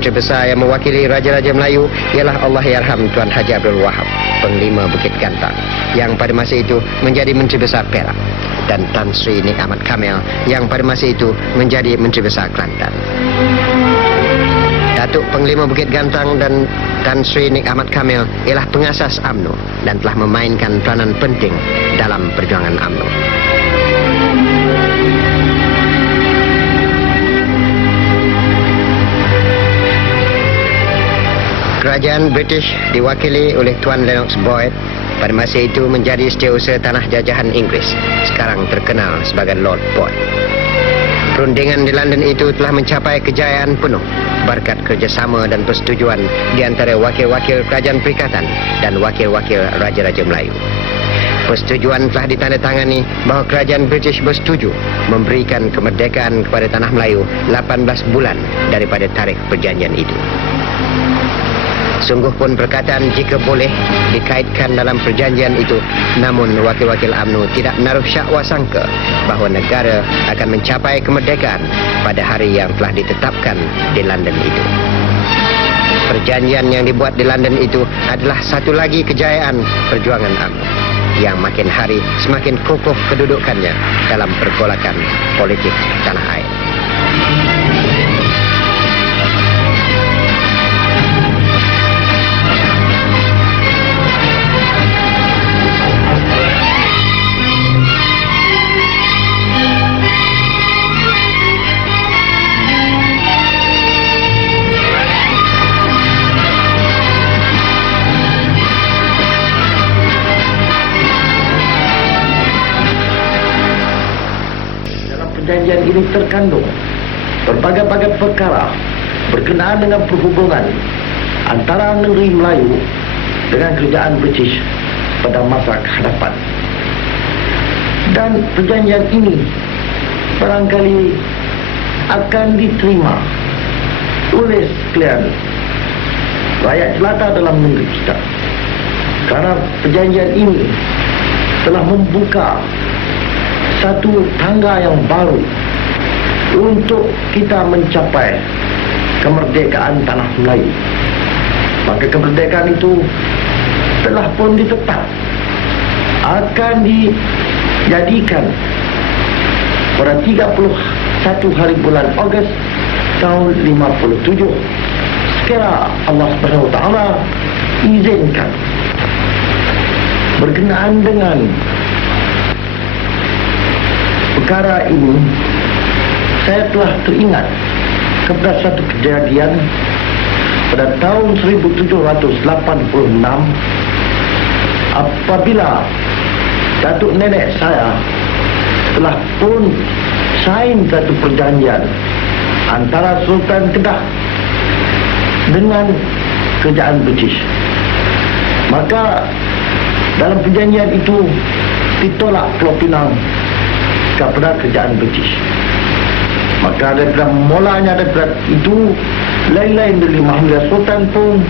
yang mewakili Raja-Raja Melayu ialah Allahyarham Tuan Haji Abdul Wahab, Penglima Bukit Gantang, yang pada masa itu menjadi Menteri Besar Perak, dan Tan Sri Nik Ahmad Kamil yang pada masa itu menjadi Menteri Besar Kelantan. Datuk Penglima Bukit Gantang dan Tan Sri Nik Ahmad Kamil ialah pengasas UMNO dan telah memainkan peranan penting dalam perjuangan UMNO. Kerajaan British diwakili oleh Tuan Lennox Boyd pada masa itu menjadi setiausaha tanah jajahan Inggeris, sekarang terkenal sebagai Lord Boyd. Perundingan di London itu telah mencapai kejayaan penuh berkat kerjasama dan persetujuan di antara wakil-wakil kerajaan perikatan dan wakil-wakil Raja-Raja Melayu. Persetujuan telah ditandatangani bahawa kerajaan British bersetuju memberikan kemerdekaan kepada tanah Melayu 18 bulan daripada tarikh perjanjian itu. Sungguh pun perkataan jika boleh dikaitkan dalam perjanjian itu, namun wakil-wakil UMNO tidak menaruh syakwa sangka bahawa negara akan mencapai kemerdekaan pada hari yang telah ditetapkan di London itu. Perjanjian yang dibuat di London itu adalah satu lagi kejayaan perjuangan UMNO yang makin hari semakin kokoh kedudukannya dalam pergolakan politik tanah air. Perjanjian ini terkandung berbagai-bagai perkara berkenaan dengan perhubungan antara negeri Melayu dengan kerajaan British pada masa hadapan. Dan perjanjian ini barangkali akan diterima oleh sekalian rakyat jelata dalam negeri kita, kerana perjanjian ini telah membuka satu tangga yang baru untuk kita mencapai kemerdekaan tanah Melayu. Maka kemerdekaan itu telah pun ditetap akan dijadikan pada 31 hari bulan Ogos tahun 57 sekira Allah Subhanahu Wa Taala izinkan. Berkenaan dengan perkara ini, saya telah teringat kepada satu kejadian pada tahun 1786 apabila datuk nenek saya telah pun sign satu perjanjian antara Sultan Kedah dengan kerajaan British. Maka dalam perjanjian itu ditolak Pulau Pinang kepada kerajaan British. Maka daripada mulanya daripada itu, lain-lain dari Mahmud Sultan pun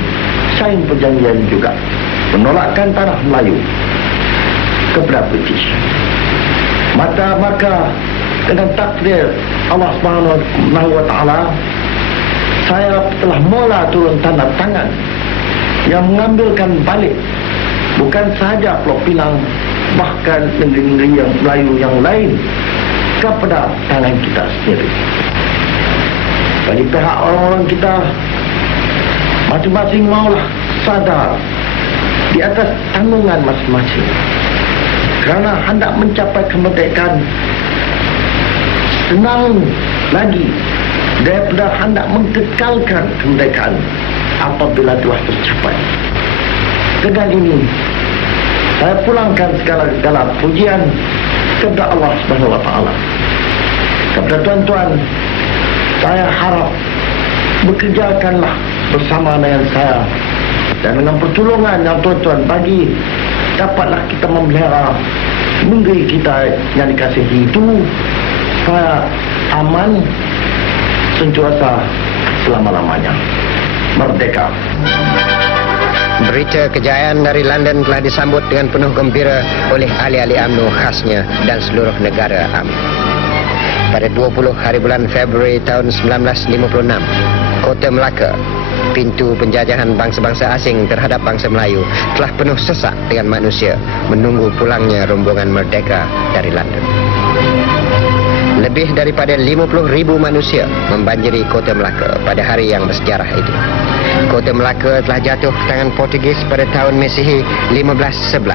sign perjanjian juga menolakkan tanah Melayu kepada British. Maka dengan takdir Allah Subhanahu Wa Taala, saya telah mula turun tanda tangan yang mengambilkan balik bukan sahaja Pulau Pinang, bahkan negeri-negeri yang Melayu yang lain kepada tangan kita sendiri. Bagi pihak orang-orang kita, masing-masing maulah sadar di atas tanggungan masing-masing. kerana hendak mencapai kemerdekaan senang lagi daripada hendak mengekalkan kemerdekaan apabila telah tercapai. Dengan ini saya pulangkan segala pujian kepada Allah Subhanahu wa taala. Kepada tuan-tuan, saya harap bekerjakanlah bersama dengan saya dan dengan pertolongan yang tuan-tuan bagi, dapatlah kita memelihara negeri kita yang dikasihi itu supaya aman sentiasa selama-lamanya. Merdeka. Berita kejayaan dari London telah disambut dengan penuh gembira oleh ahli-ahli UMNO khasnya dan seluruh negara UMNO. Pada 20 hari bulan Februari tahun 1956, Kota Melaka, pintu penjajahan bangsa-bangsa asing terhadap bangsa Melayu, telah penuh sesak dengan manusia menunggu pulangnya rombongan merdeka dari London. Lebih daripada 50,000 manusia membanjiri Kota Melaka pada hari yang bersejarah itu. Kota Melaka telah jatuh ke tangan Portugis pada tahun Masihi 1511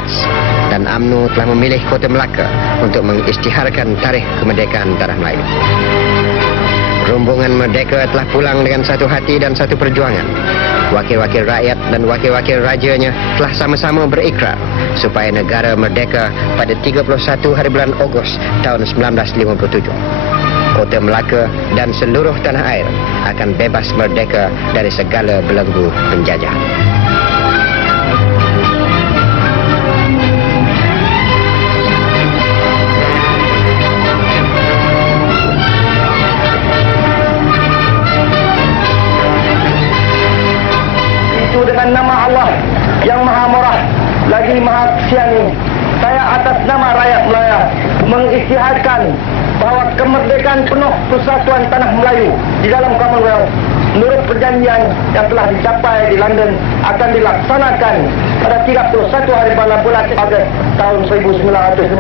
dan UMNO telah memilih Kota Melaka untuk mengisytiharkan tarikh kemerdekaan tanah Melayu. Rombongan merdeka telah pulang dengan satu hati dan satu perjuangan. Wakil-wakil rakyat dan wakil-wakil rajanya telah sama-sama berikrar supaya negara merdeka pada 31 hari bulan Ogos tahun 1957. Kota Melaka dan seluruh tanah air akan bebas merdeka dari segala belenggu penjajah. Itu dengan nama Allah yang Maha Murah lagi Maha Kasihan, saya atas nama rakyat Melayu mengisytiharkan bahawa kemerdekaan penuh persatuan tanah Melayu di dalam Commonwealth menurut perjanjian yang telah dicapai di London akan dilaksanakan pada 31 hari bulan Ogos tahun 1957.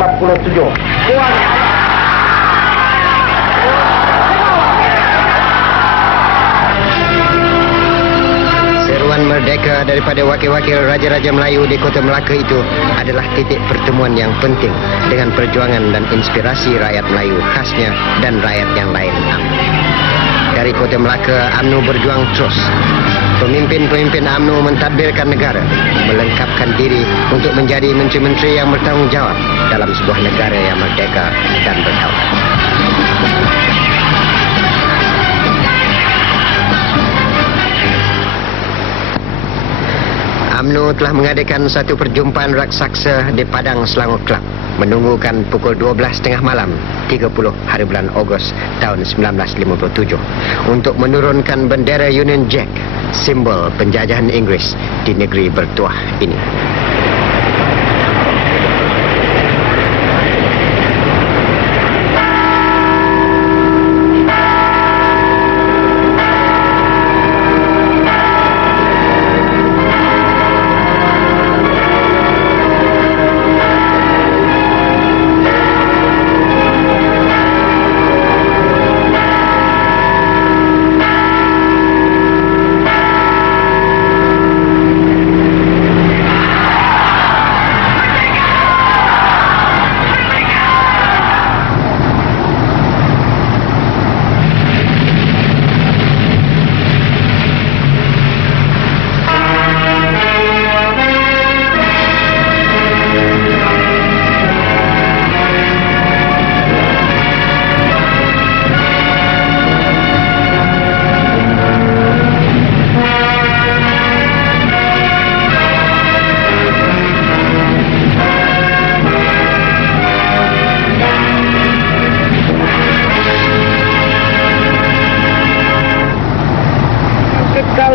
Seruan merdeka daripada wakil-wakil raja-raja Melayu di Kota Melaka itu adalah titik pertemuan yang penting dengan perjuangan dan inspirasi rakyat Melayu khasnya dan rakyat yang lain. Dari Kota Melaka, UMNO berjuang terus. Pemimpin-pemimpin UMNO mentadbirkan negara, melengkapkan diri untuk menjadi menteri-menteri yang bertanggungjawab dalam sebuah negara yang merdeka dan berdaulat. UMNO telah mengadakan satu perjumpaan raksasa di Padang Selangor Club menunggukan pukul 12.30 malam 30 hari bulan Ogos tahun 1957 untuk menurunkan bendera Union Jack, simbol penjajahan Inggris di negeri bertuah ini.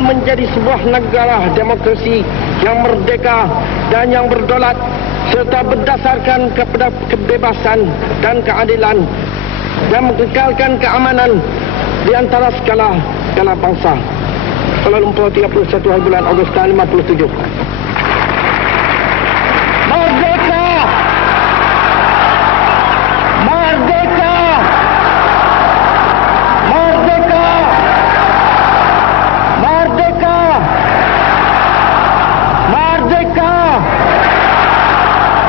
Menjadi sebuah negara demokrasi yang merdeka dan yang berdaulat serta berdasarkan kepada kebebasan dan keadilan dan mengekalkan keamanan di antara segala bangsa. Kuala Lumpur 31 hari bulan Ogos tahun 57. Merdeka! Merdeka! Merdeka! Merdeka! Merdeka!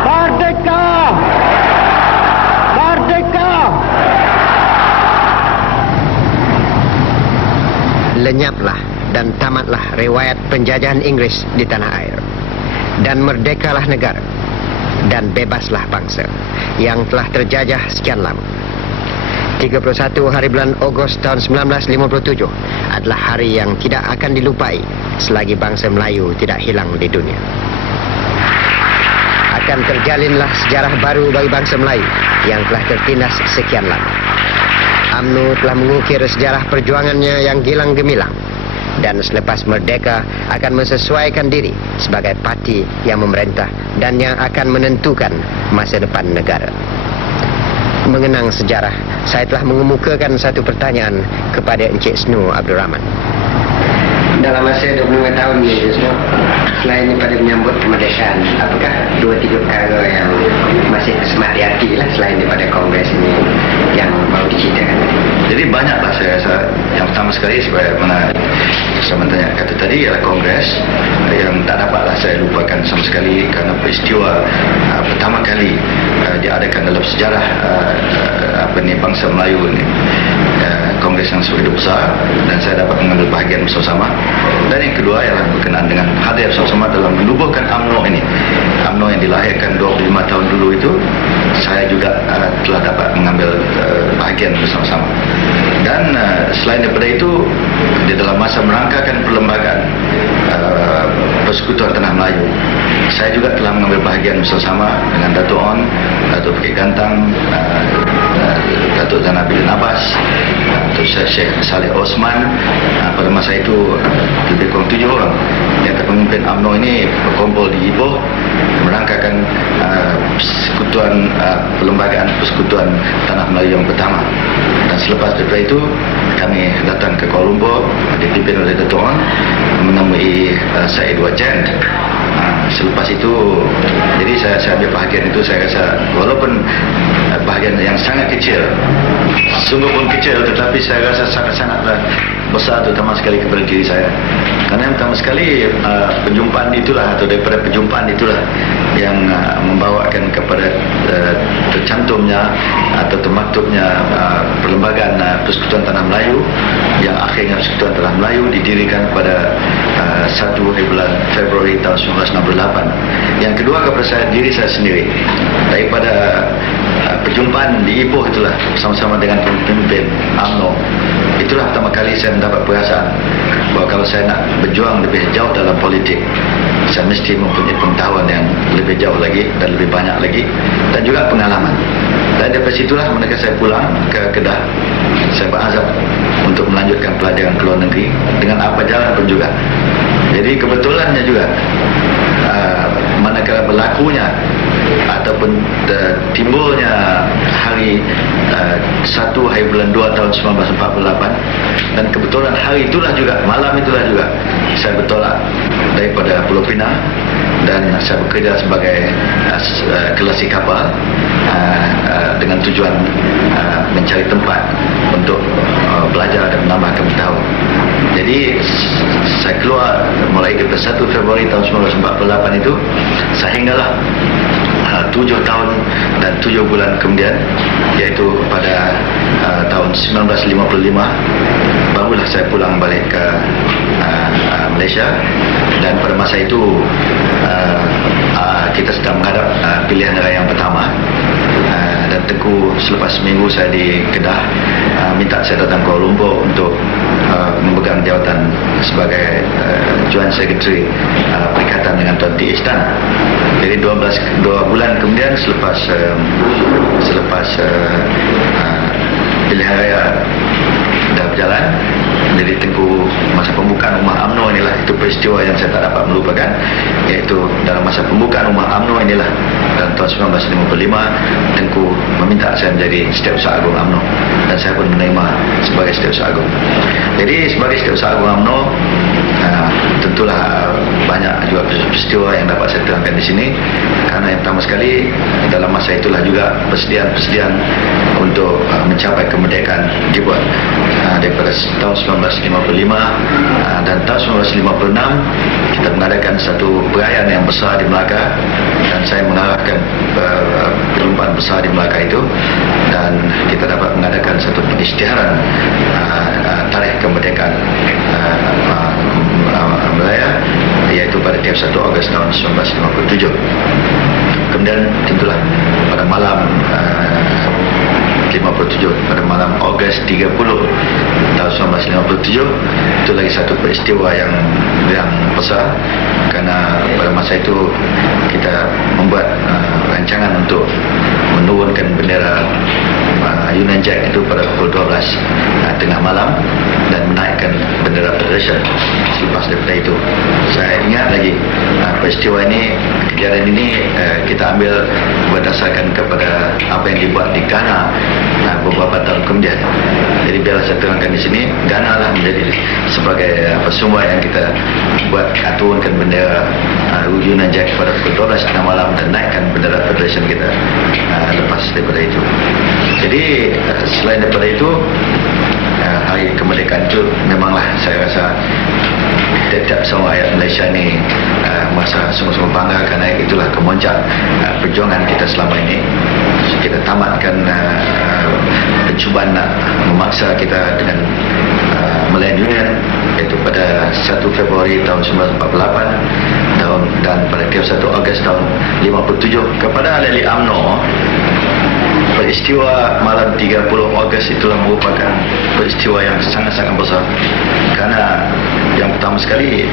Merdeka! riwayat penjajahan Inggris di tanah air. Dan merdekalah negara dan bebaslah bangsa yang telah terjajah sekian lama. 31 hari bulan Ogos tahun 1957 adalah hari yang tidak akan dilupai selagi bangsa Melayu tidak hilang di dunia. Akan terjalinlah sejarah baru bagi bangsa Melayu yang telah tertindas sekian lama. UMNO telah mengukir sejarah perjuangannya yang gilang gemilang, dan selepas merdeka akan mensesuaikan diri sebagai parti yang memerintah dan yang akan menentukan masa depan negara. Mengenang sejarah, saya telah mengemukakan satu pertanyaan kepada Encik Snow Abdul Rahman. Dalam masa 25 tahun ini, Encik Snow, selain daripada menyambut kemerdekaan, apakah 2-3 perkara yang masih tersemat di hati lah selain daripada kongres ini yang mau diceritakan? Jadi banyaklah saya rasa. Yang pertama sekali sebagaimana saya tanya kata tadi ialah kongres yang tak dapatlah saya lupakan sama sekali kerana peristiwa pertama kali diadakan dalam sejarah bangsa Melayu ini. Kongres yang begitu besar dan saya dapat mengambil bahagian bersama-sama. Dan yang kedua ialah berkenaan dengan hadir bersama-sama dalam menubuhkan UMNO ini. UMNO yang dilahirkan 25 tahun dulu itu, saya juga telah dapat mengambil bahagian bersama-sama. Dan selain daripada itu, di dalam masa merangkakan perlembagaan Persekutuan Tanah Melayu, saya juga telah mengambil bahagian bersama dengan Datuk On, Datuk Bukit Gantang, Datuk Zanabidin Abbas, Datuk Syekh Saleh Osman. Pada masa itu lebih kurang 7 orang yang pemimpin UMNO ini berkumpul di Ipoh merangkakan persekutuan perlembagaan Persekutuan Tanah Melayu yang pertama. Dan selepas daripada itu kami datang ke Kuala Lumpur dipimpin oleh Datuk On menemui Said Wajend. Selepas itu, jadi saya ambil bahagian itu. Saya rasa walaupun bahagian yang sangat kecil, sungguh pun kecil, tetapi saya rasa sangat-sangatlah besar, terutama sekali kepada diri saya. Karena yang pertama sekali perjumpaan itulah, atau daripada perjumpaan itulah yang membawakan kepada tercantumnya atau termaktubnya perlembagaan Persekutuan Tanah Melayu, yang akhirnya Persekutuan Tanah Melayu didirikan pada 1 bulan Februari tahun 1968. Yang kedua kepada diri saya sendiri, daripada perjumpaan di Ipoh itulah bersama-sama dengan pemimpin UMNO, itulah pertama kali saya mendapat perasaan bahawa kalau saya nak berjuang lebih jauh dalam politik, saya mesti mempunyai pengetahuan yang lebih jauh lagi dan lebih banyak lagi, dan juga pengalaman. Dan dari situlah mereka saya pulang ke Kedah. Saya berazam untuk melanjutkan pelajaran ke luar negeri dengan apa jalan pun juga. Jadi kebetulannya juga manakala berlakunya ataupun timbulnya hari 1 hari bulan 2 tahun 1948, dan kebetulan hari itulah juga, malam itulah juga saya bertolak daripada Pulau Pinang dan saya bekerja sebagai kelasi kapal dengan tujuan mencari tempat untuk belajar dan menambahkan pengetahuan. Jadi saya keluar mulai dari 1 Februari tahun 1948 itu, sehinggalah 7 tahun dan 7 bulan kemudian, iaitu pada tahun 1955 barulah saya pulang balik ke Malaysia. Dan pada masa itu kita sedang menghadap pilihan raya yang pertama. Dan tengku selepas seminggu saya di Kedah, minta saya datang ke Kuala Lumpur untuk memegang jawatan sebagai Joint Secretary Perikatan dengan Tuan T. H. Tan. Jadi 2 bulan kemudian selepas pilihan raya dah berjalan, jadi tengku masa pembukaan Rumah UMNO inilah, itu peristiwa yang saya tak dapat melupakan, iaitu dalam masa pembukaan Rumah UMNO inilah dalam tahun 1955 tengku meminta saya menjadi Setiausaha Agung UMNO, dan saya pun menerima sebagai Setiausaha Agung. Jadi sebagai Setiausaha Agung UMNO, tentulah banyak juga peristiwa yang dapat saya terangkan di sini, karena yang pertama sekali dalam masa itulah juga persediaan untuk mencapai kemerdekaan dibuat daripada tahun 1955 dan tahun 1956 kita mengadakan satu perayaan yang besar di Melaka, dan saya mengarahkan perjumpaan besar di Melaka itu, dan kita dapat mengadakan satu pengisytiharan tarikh kemerdekaan 1 Ogos tahun 1957. Kemudian tentulah pada malam 57, pada malam Ogos 30 tahun 1957, itu lagi satu peristiwa yang besar, karena pada masa itu kita membuat rancangan untuk menurunkan bendera Union Jack itu pada pukul 12 tengah malam dan menaikkan bendera Federation. Selepas daripada itu, saya ingat lagi peristiwa ini, kejadian ini kita ambil berdasarkan kepada apa yang dibuat di Ghana beberapa tahun kemudian. Jadi biarlah saya terangkan di sini, Ghana lah menjadi sebagai sumber yang kita buat turunkan bendera Union Jack pada pukul 12 tengah malam dan naikkan bendera Federation kita lepas daripada itu. Jadi selain daripada itu, hari kemerdekaan itu memanglah saya rasa tiap semua rakyat Malaysia ni merasa sungguh-sungguh bangga, kerana itulah kemuncak perjuangan kita selama ini. Kita tamatkan pencubaan nak memaksa kita dengan Malayan Union, iaitu pada 1 Februari tahun 1948 dan pada 1 Ogos tahun 57. Kepada ahli UMNO, peristiwa malam 30 Ogos itulah merupakan peristiwa yang sangat-sangat besar, kerana yang pertama sekali,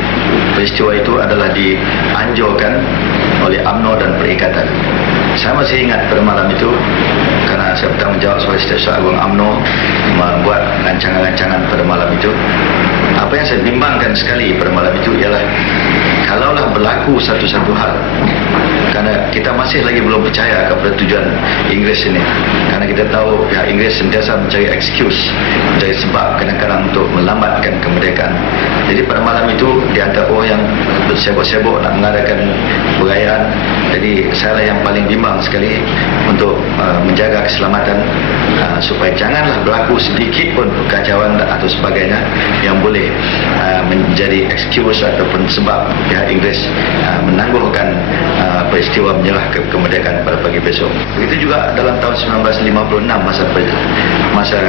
peristiwa itu adalah dianjurkan oleh UMNO dan Perikatan. Saya masih ingat pada malam itu, kerana saya bertanggungjawab sebagai Setiausaha Agung UMNO membuat rancangan-rancangan pada malam itu. Apa yang saya bimbangkan sekali pada malam itu ialah kalaulah berlaku satu-satu hal, kerana kita masih lagi belum percaya kepada tujuan Inggeris ini, kerana kita tahu pihak Inggeris sentiasa mencari excuse, mencari sebab kadang-kadang untuk melambatkan kemerdekaan. Jadi pada malam itu, di antara orang yang bersibuk-sibuk nak mengadakan perayaan, jadi saya lah yang paling bimbang sekali untuk menjaga keselamatan supaya janganlah berlaku sedikit pun kekacauan atau sebagainya yang boleh menjadi excuse ataupun sebab pihak Inggeris menangguhkan peristiwa menyerah kemerdekaan pada pagi besok. Begitu juga dalam tahun 1956, masa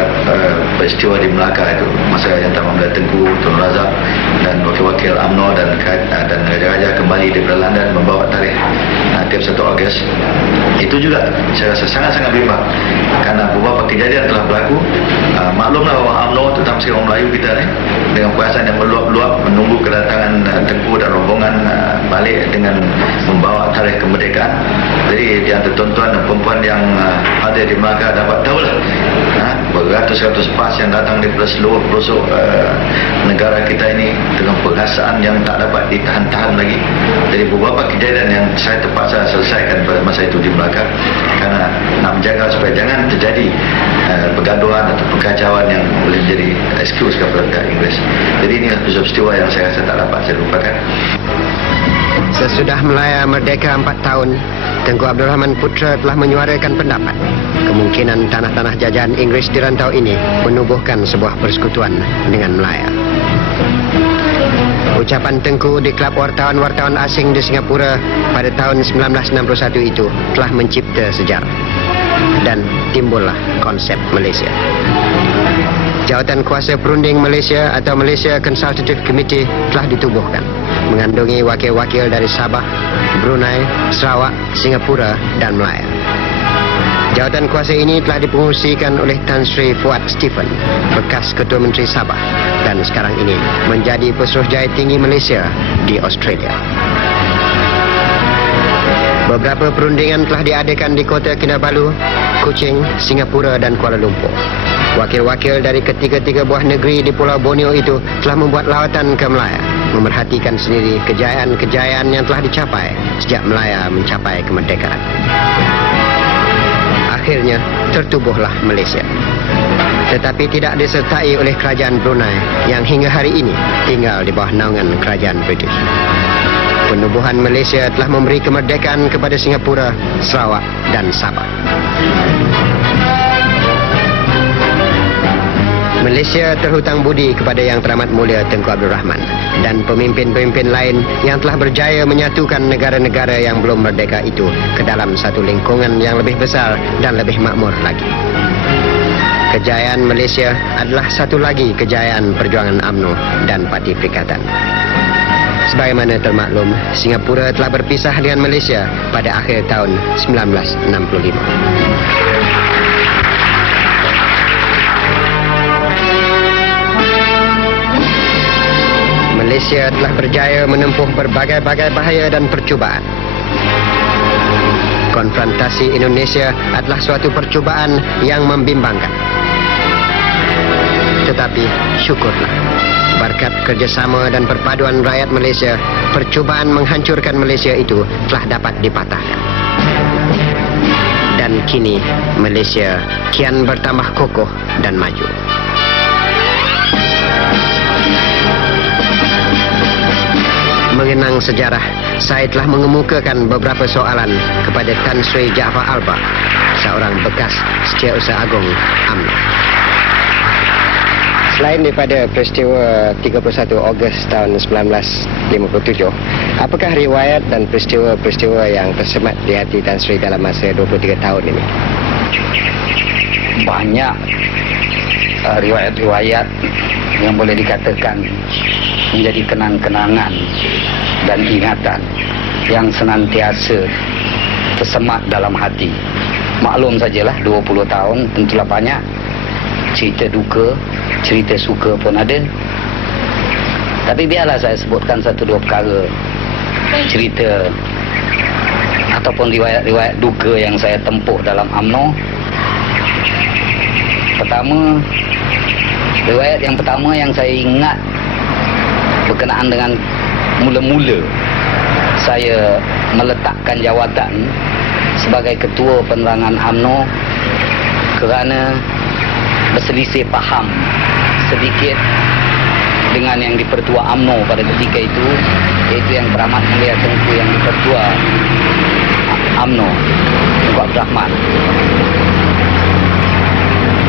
peristiwa di Melaka itu, masa yang Taman Melayu Tengku, Tun Razak dan wakil-wakil UMNO dan raja-raja kembali dari London membawa tarikh tiap 1 Ogos. Itu juga saya rasa sangat-sangat bimbang, kerana beberapa kejadian telah berlaku. Maklumlah orang UMNO, terutama sekali orang Melayu kita ni, dengan perasaan yang meluap-luap menunggu kedatangan Tengku dan rombongan balik dengan membawa tarikh kemerdekaan. Jadi di antara tuan-tuan dan perempuan yang ada di Melaka dapat tahulah beratus-ratus bas yang datang daripada seluruh pelosok negara kita ini dengan perasaan yang tak dapat ditahan-tahan lagi. Jadi beberapa kejadian yang saya terpaksa selesaikan pada masa itu di Melaka, kerana nak menjaga supaya jangan terjadi pergaduhan atau kekacauan yang boleh menjadi excuse kepada pihak Inggeris. Jadi ini peristiwa yang saya rasa tak dapat saya lupakan. Sesudah Melaya merdeka 4 tahun, Tengku Abdul Rahman Putra telah menyuarakan pendapat kemungkinan tanah-tanah jajahan Inggeris di rantau ini menubuhkan sebuah persekutuan dengan Melaya. Ucapan Tengku di Kelab Wartawan-Wartawan Asing di Singapura pada tahun 1961 itu telah mencipta sejarah dan timbullah konsep Malaysia. Jawatan Kuasa Perunding Malaysia atau Malaysia Consultative Committee telah ditubuhkan, mengandungi wakil-wakil dari Sabah, Brunei, Sarawak, Singapura dan Melaya. Jawatan kuasa ini telah dipengurusikan oleh Tan Sri Fuad Stephen, bekas Ketua Menteri Sabah, dan sekarang ini menjadi Pesuruhjaya Tinggi Malaysia di Australia. Beberapa perundingan telah diadakan di Kota Kinabalu, Kuching, Singapura dan Kuala Lumpur. Wakil-wakil dari ketiga-tiga buah negeri di Pulau Borneo itu telah membuat lawatan ke Melaya, memerhatikan sendiri kejayaan-kejayaan yang telah dicapai sejak Melaya mencapai kemerdekaan. Akhirnya tertubuhlah Malaysia, tetapi tidak disertai oleh kerajaan Brunei yang hingga hari ini tinggal di bawah naungan kerajaan British. Penubuhan Malaysia telah memberi kemerdekaan kepada Singapura, Sarawak dan Sabah. Malaysia terhutang budi kepada Yang Teramat Mulia Tengku Abdul Rahman dan pemimpin-pemimpin lain yang telah berjaya menyatukan negara-negara yang belum merdeka itu ke dalam satu lingkungan yang lebih besar dan lebih makmur lagi. Kejayaan Malaysia adalah satu lagi kejayaan perjuangan UMNO dan Parti Perikatan. Sebagaimana termaklum, Singapura telah berpisah dengan Malaysia pada akhir tahun 1965. Malaysia telah berjaya menempuh berbagai-bagai bahaya dan percubaan. Konfrontasi Indonesia adalah suatu percubaan yang membimbangkan. Tetapi syukurlah, berkat kerjasama dan perpaduan rakyat Malaysia, percubaan menghancurkan Malaysia itu telah dapat dipatahkan. Dan kini Malaysia kian bertambah kokoh dan maju. Mengenang sejarah, saya telah mengemukakan beberapa soalan kepada Tan Sri Jaafar Albak, seorang bekas Setiausaha Agung UMNO. Selain daripada peristiwa 31 Ogos tahun 1957, apakah riwayat dan peristiwa-peristiwa yang tersemat di hati Tan Sri dalam masa 23 tahun ini? Banyak riwayat-riwayat yang boleh dikatakan menjadi kenang-kenangan dan ingatan yang senantiasa tersemat dalam hati. Maklum sajalah 20 tahun tentulah banyak cerita duka, cerita suka pun ada. Tapi biarlah saya sebutkan satu dua perkara cerita ataupun riwayat-riwayat duka yang saya tempuh dalam UMNO. Riwayat yang pertama yang saya ingat berkenaan dengan mula-mula saya meletakkan jawatan sebagai ketua penerangan UMNO kerana berselisih faham sedikit dengan yang dipertua UMNO pada ketika itu, iaitu yang Beramat Mulia Tengku yang dipertua UMNO, Tengku Abdul Rahman.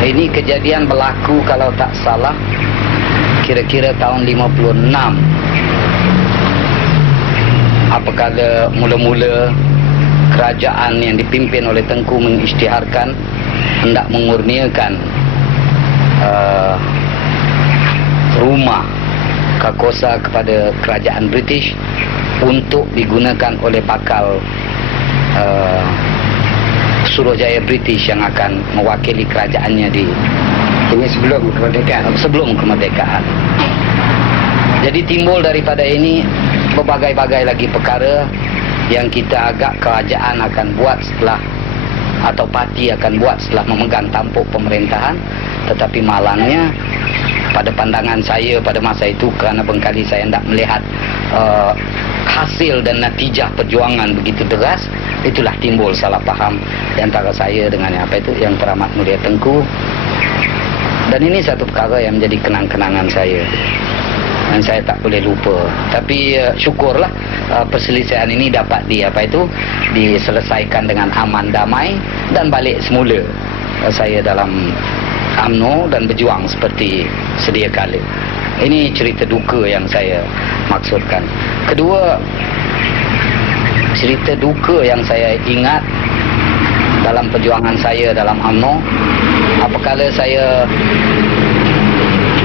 Ini kejadian berlaku kalau tak salah kira-kira tahun 56. Apakala mula-mula kerajaan yang dipimpin oleh Tengku mengisytiharkan hendak mengurniakan rumah Kakosa kepada kerajaan British untuk digunakan oleh bakal Suruhjaya British yang akan mewakili kerajaannya di Ini sebelum kemerdekaan. Jadi timbul daripada ini berbagai-bagai lagi perkara yang kita agak kerajaan akan buat setelah, atau parti akan buat setelah memegang tampuk pemerintahan. Tetapi malangnya pada pandangan saya pada masa itu, kerana berkali saya hendak melihat hasil dan natijah perjuangan begitu deras, itulah timbul salah faham di antara saya dengan yang Beramat Mulia Tengku. Dan ini satu perkara yang menjadi kenang-kenangan saya dan saya tak boleh lupa. Tapi syukurlah perselisihan ini dapat diselesaikan dengan aman damai dan balik semula saya dalam UMNO dan berjuang seperti sedia kala. Ini cerita duka yang saya maksudkan. Kedua, cerita duka yang saya ingat dalam perjuangan saya dalam UMNO, apakala saya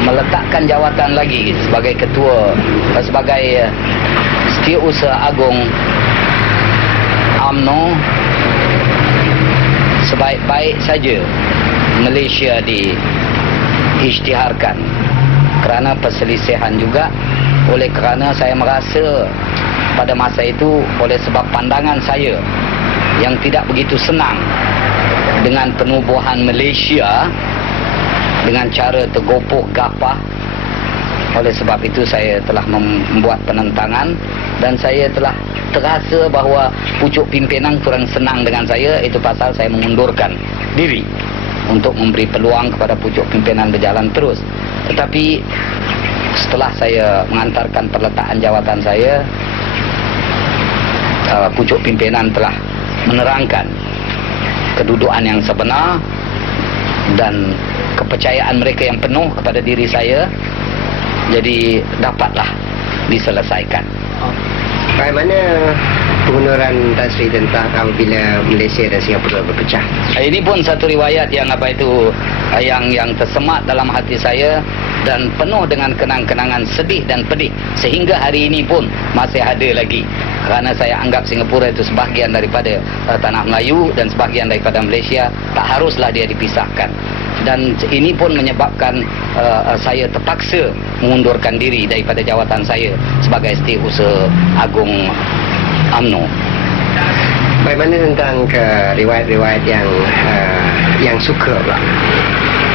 meletakkan jawatan lagi sebagai ketua, sebagai Setiausaha Agung UMNO, sebaik-baik saja Malaysia diisytiharkan kerana perselisihan juga, oleh kerana saya merasa pada masa itu oleh sebab pandangan saya yang tidak begitu senang dengan penubuhan Malaysia dengan cara tergopoh gapah. Oleh sebab itu saya telah membuat penentangan dan saya telah terasa bahawa pucuk pimpinan kurang senang dengan saya. Itu pasal saya mengundurkan diri untuk memberi peluang kepada pucuk pimpinan berjalan terus. Tetapi setelah saya mengantarkan perletakkan jawatan saya, pucuk pimpinan telah menerangkan kedudukan yang sebenar dan kepercayaan mereka yang penuh kepada diri saya. Jadi dapatlah diselesaikan. Bagaimana pengunduran Tan Sri tentang apabila Malaysia dan Singapura berpecah? Ini pun satu riwayat yang yang tersemat dalam hati saya dan penuh dengan kenang-kenangan sedih dan pedih, sehingga hari ini pun masih ada lagi, kerana saya anggap Singapura itu sebahagian daripada tanah Melayu dan sebahagian daripada Malaysia. Tak haruslah dia dipisahkan, dan ini pun menyebabkan saya terpaksa mengundurkan diri daripada jawatan saya sebagai Setiausaha Agung UMNO. Bagaimana tentang riwayat-riwayat yang suka pula?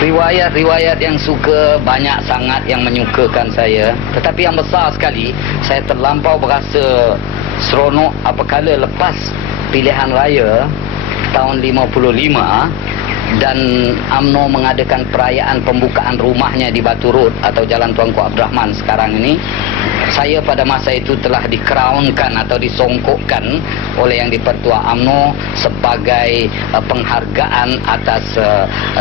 Riwayat-riwayat yang suka banyak sangat yang menyukakan saya, tetapi yang besar sekali saya terlampau berasa seronok apabila lepas pilihan raya tahun 55 dan UMNO mengadakan perayaan pembukaan rumahnya di Batu Road atau Jalan Tuanku Abdul Rahman sekarang ini. Saya pada masa itu telah dikeraunkan atau disongkokkan oleh Yang di-Pertua UMNO sebagai penghargaan atas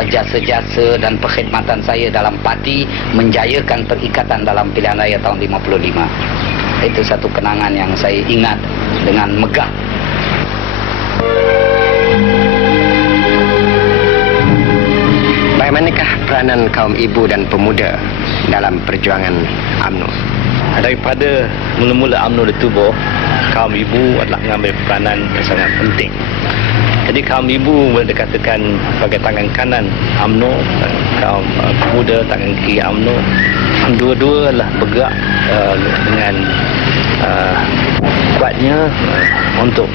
jasa-jasa dan perkhidmatan saya dalam parti menjayakan perikatan dalam pilihan raya tahun 55. Itu satu kenangan yang saya ingat dengan megah. Bagaimanakah peranan kaum ibu dan pemuda dalam perjuangan UMNO? Daripada mula-mula UMNO ditubuh, kaum ibu adalah mengambil peranan yang sangat penting. Jadi kaum ibu boleh dikatakan sebagai tangan kanan UMNO, kaum pemuda tangan kiri UMNO. Dua-dua adalah bergerak dengan kuatnya untuk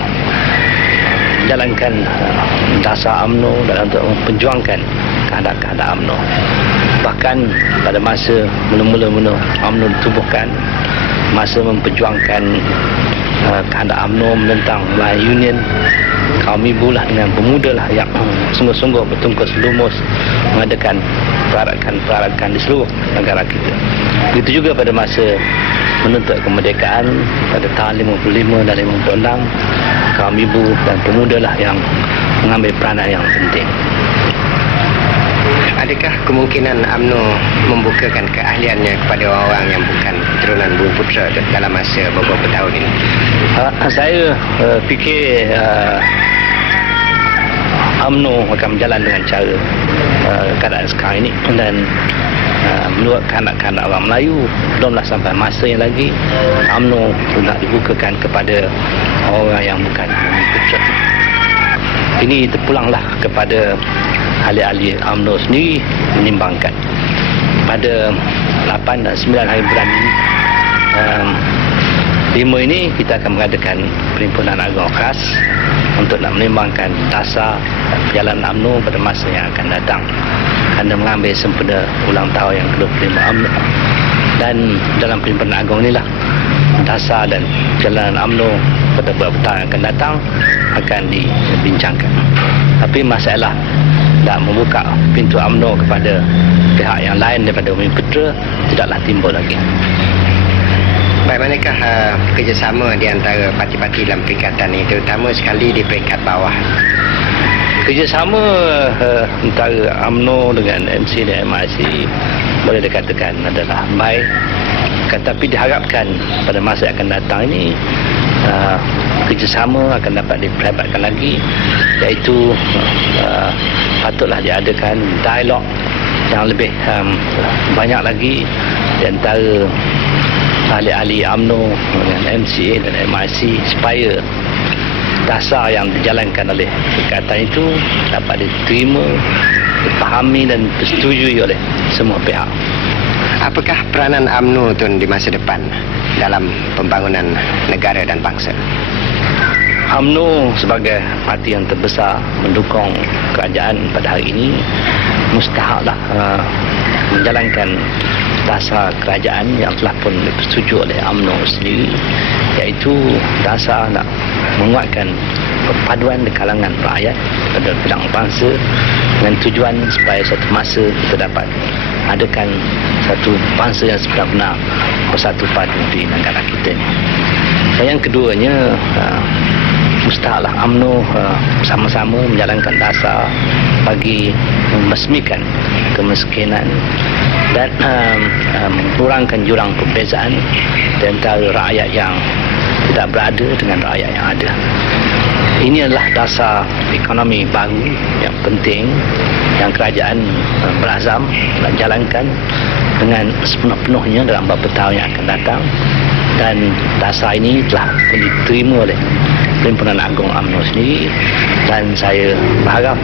menjalankan dasar UMNO dan untuk memperjuangkan kehendak-kehendak UMNO. Bahkan pada masa mula-mula UMNO ditubuhkan, masa memperjuangkan kehendak UMNO menentang Melayu Union, kaum ibu lah dengan pemuda lah yang sungguh-sungguh bertungkus lumus mengadakan perarakan di seluruh negara kita. Begitu juga pada masa menuntut kemerdekaan pada tahun 55 dan 56, kaum ibu dan pemuda lah yang mengambil peranan yang penting. Adakah kemungkinan UMNO membukakan keahliannya kepada orang-orang yang bukan keturunan Bumiputera dalam masa beberapa tahun ini? Saya fikir UMNO akan berjalan dengan cara keadaan sekarang ini, dan menurut kanak-kanak orang Melayu belumlah sampai masanya lagi UMNO nak dibukakan kepada orang yang bukan Bumiputera. Ini terpulanglah kepada ahli-ahli UMNO sendiri menimbangkan. Pada 8 dan 9 hari bulan ini, 5 ini kita akan mengadakan perhimpunan agung khas untuk nak menimbangkan dasar perjalanan UMNO pada masa yang akan datang, kerana mengambil sempena ulang tahun yang ke-25 UMNO. Dan dalam perhimpunan agung inilah dasar dan perjalanan UMNO pada beberapa tahun yang akan datang akan dibincangkan. Tapi masalah nak membuka pintu UMNO kepada pihak yang lain daripada Bumiputera tidaklah timbul lagi. Bagaimanakah kerjasama di antara parti-parti dalam perikatan ini, terutama sekali di peringkat bawah? Kerjasama antara UMNO dengan MC dan MIC boleh dikatakan adalah baik, tetapi diharapkan pada masa yang akan datang ini kerjasama akan dapat diperhebatkan lagi, iaitu patutlah diadakan dialog yang lebih banyak lagi di antara ahli-ahli UMNO dengan MCA dan MIC, supaya dasar yang dijalankan oleh perikatan itu dapat diterima, dipahami dan disetujui oleh semua pihak. Apakah peranan UMNO itu di masa depan dalam pembangunan negara dan bangsa? UMNO sebagai parti yang terbesar mendukung kerajaan pada hari ini mustahaklah menjalankan dasar kerajaan yang telah pun disetujui oleh UMNO sendiri, iaitu dasar nak menguatkan perpaduan di kalangan rakyat pada bidang bangsa, dengan tujuan supaya satu masa kita dapat adakan satu bangsa yang sebenar-benar bersatu padu di negara kita ini. Dan yang keduanya, mustahaklah UMNO sama-sama menjalankan dasar bagi membasmikan kemiskinan dan mengurangkan jurang perbezaan di antara rakyat yang tidak berada dengan rakyat yang ada. Ini adalah dasar ekonomi baru yang penting yang kerajaan berazam nak jalankan dengan sepenuh-penuhnya dalam beberapa tahun yang akan datang, dan dasar ini telah pun diterima oleh Perhimpunan Agung UMNO sendiri, dan saya berharap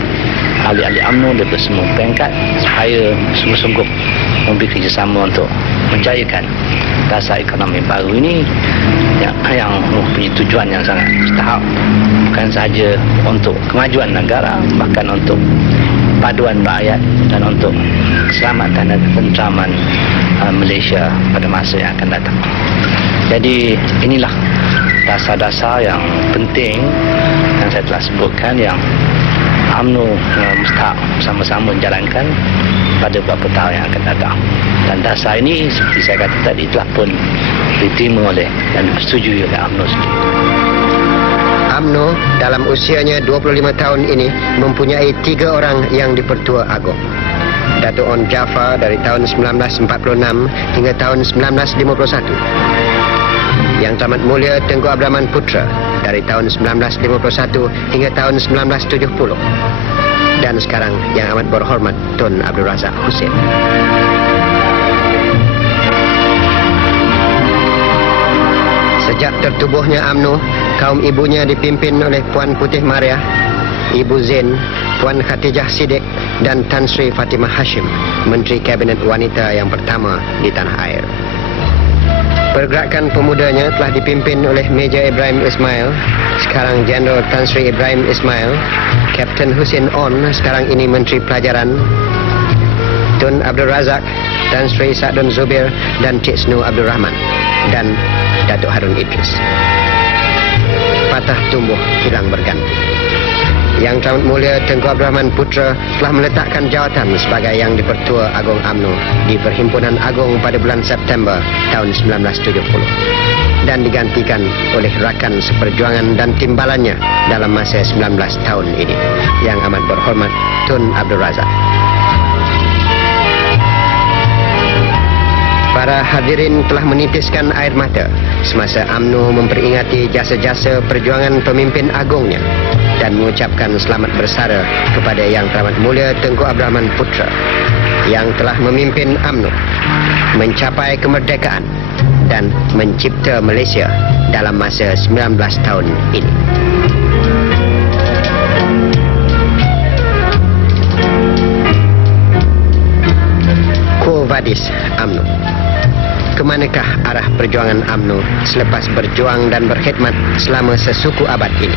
ahli-ahli UMNO daripada semua peringkat supaya sungguh-sungguh memberi kerjasama untuk menjayakan dasar ekonomi baru ini yang mempunyai tujuan yang sangat mustahak, bukan sahaja untuk kemajuan negara, bahkan untuk paduan rakyat dan untuk keselamatan dan ketenteraman Malaysia pada masa yang akan datang. Jadi inilah dasar-dasar yang penting yang saya telah sebutkan yang UMNO mustahak sama-sama menjalankan pada beberapa tahun yang akan datang. Dan dasar ini seperti saya kata tadi telah pun diterima oleh dan disetujui oleh UMNO sendiri. UMNO dalam usianya 25 tahun ini mempunyai 3 orang yang dipertua agung. Datuk On Jaafar dari tahun 1946 hingga tahun 1951. Yang Teramat Mulia Tengku Abdul Rahman Putra dari tahun 1951 hingga tahun 1970. Dan sekarang Yang Amat Berhormat Tun Abdul Razak Husin. Sejak tertubuhnya UMNO, kaum ibunya dipimpin oleh Puan Putih Mariah, Ibu Zain, Puan Khatijah Siddiq dan Tan Sri Fatimah Hashim, Menteri Kabinet Wanita yang pertama di tanah air. Pergerakan pemudanya telah dipimpin oleh Major Ibrahim Ismail, sekarang Jeneral Tan Sri Ibrahim Ismail, Kapten Husin On, sekarang ini Menteri Pelajaran, Tun Abdul Razak, Tan Sri Sa'dun Zubir dan Cik Snu Abdul Rahman, dan Datuk Harun Idris. Patah tumbuh hilang berganti. Yang Teramat Mulia Tengku Abdul Rahman Putra telah meletakkan jawatan sebagai Yang Dipertua Agung UMNO di Perhimpunan Agung pada bulan September tahun 1970 dan digantikan oleh rakan seperjuangan dan timbalannya dalam masa 19 tahun ini, Yang Amat Berhormat Tun Abdul Razak. Para hadirin telah menitiskan air mata semasa UMNO memperingati jasa-jasa perjuangan pemimpin agungnya dan mengucapkan selamat bersara kepada Yang Teramat Mulia Tengku Abdul Rahman Putra yang telah memimpin UMNO mencapai kemerdekaan dan mencipta Malaysia dalam masa 19 tahun ini. Quo Vadis UMNO. Kemanakah arah perjuangan UMNO selepas berjuang dan berkhidmat selama sesuku abad ini?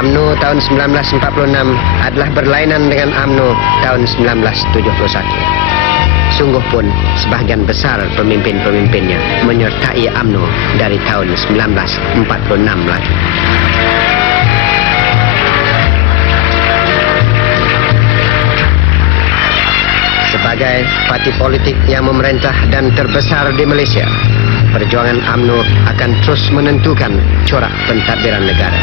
UMNO tahun 1946 adalah berlainan dengan UMNO tahun 1971. Sungguh pun sebahagian besar pemimpin-pemimpinnya menyertai UMNO dari tahun 1946 lagi. Sebagai parti politik yang memerintah dan terbesar di Malaysia, perjuangan UMNO akan terus menentukan corak pentadbiran negara.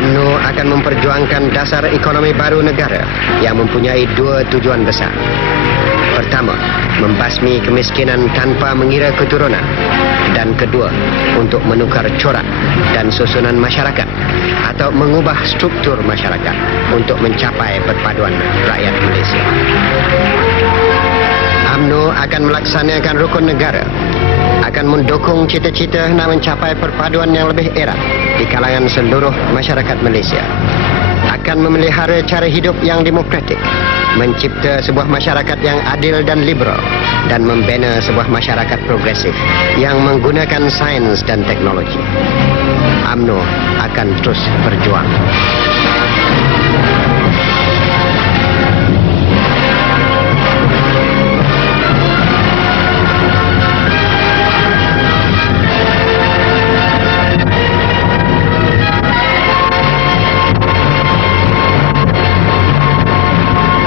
UMNO akan memperjuangkan dasar ekonomi baru negara yang mempunyai 2 tujuan besar. Pertama, membasmi kemiskinan tanpa mengira keturunan. Dan kedua, untuk menukar corak dan susunan masyarakat atau mengubah struktur masyarakat untuk mencapai perpaduan rakyat Malaysia. UMNO akan melaksanakan rukun negara, akan mendukung cita-cita nak mencapai perpaduan yang lebih erat di kalangan seluruh masyarakat Malaysia, akan memelihara cara hidup yang demokratik, mencipta sebuah masyarakat yang adil dan liberal, dan membina sebuah masyarakat progresif yang menggunakan sains dan teknologi. UMNO akan terus berjuang.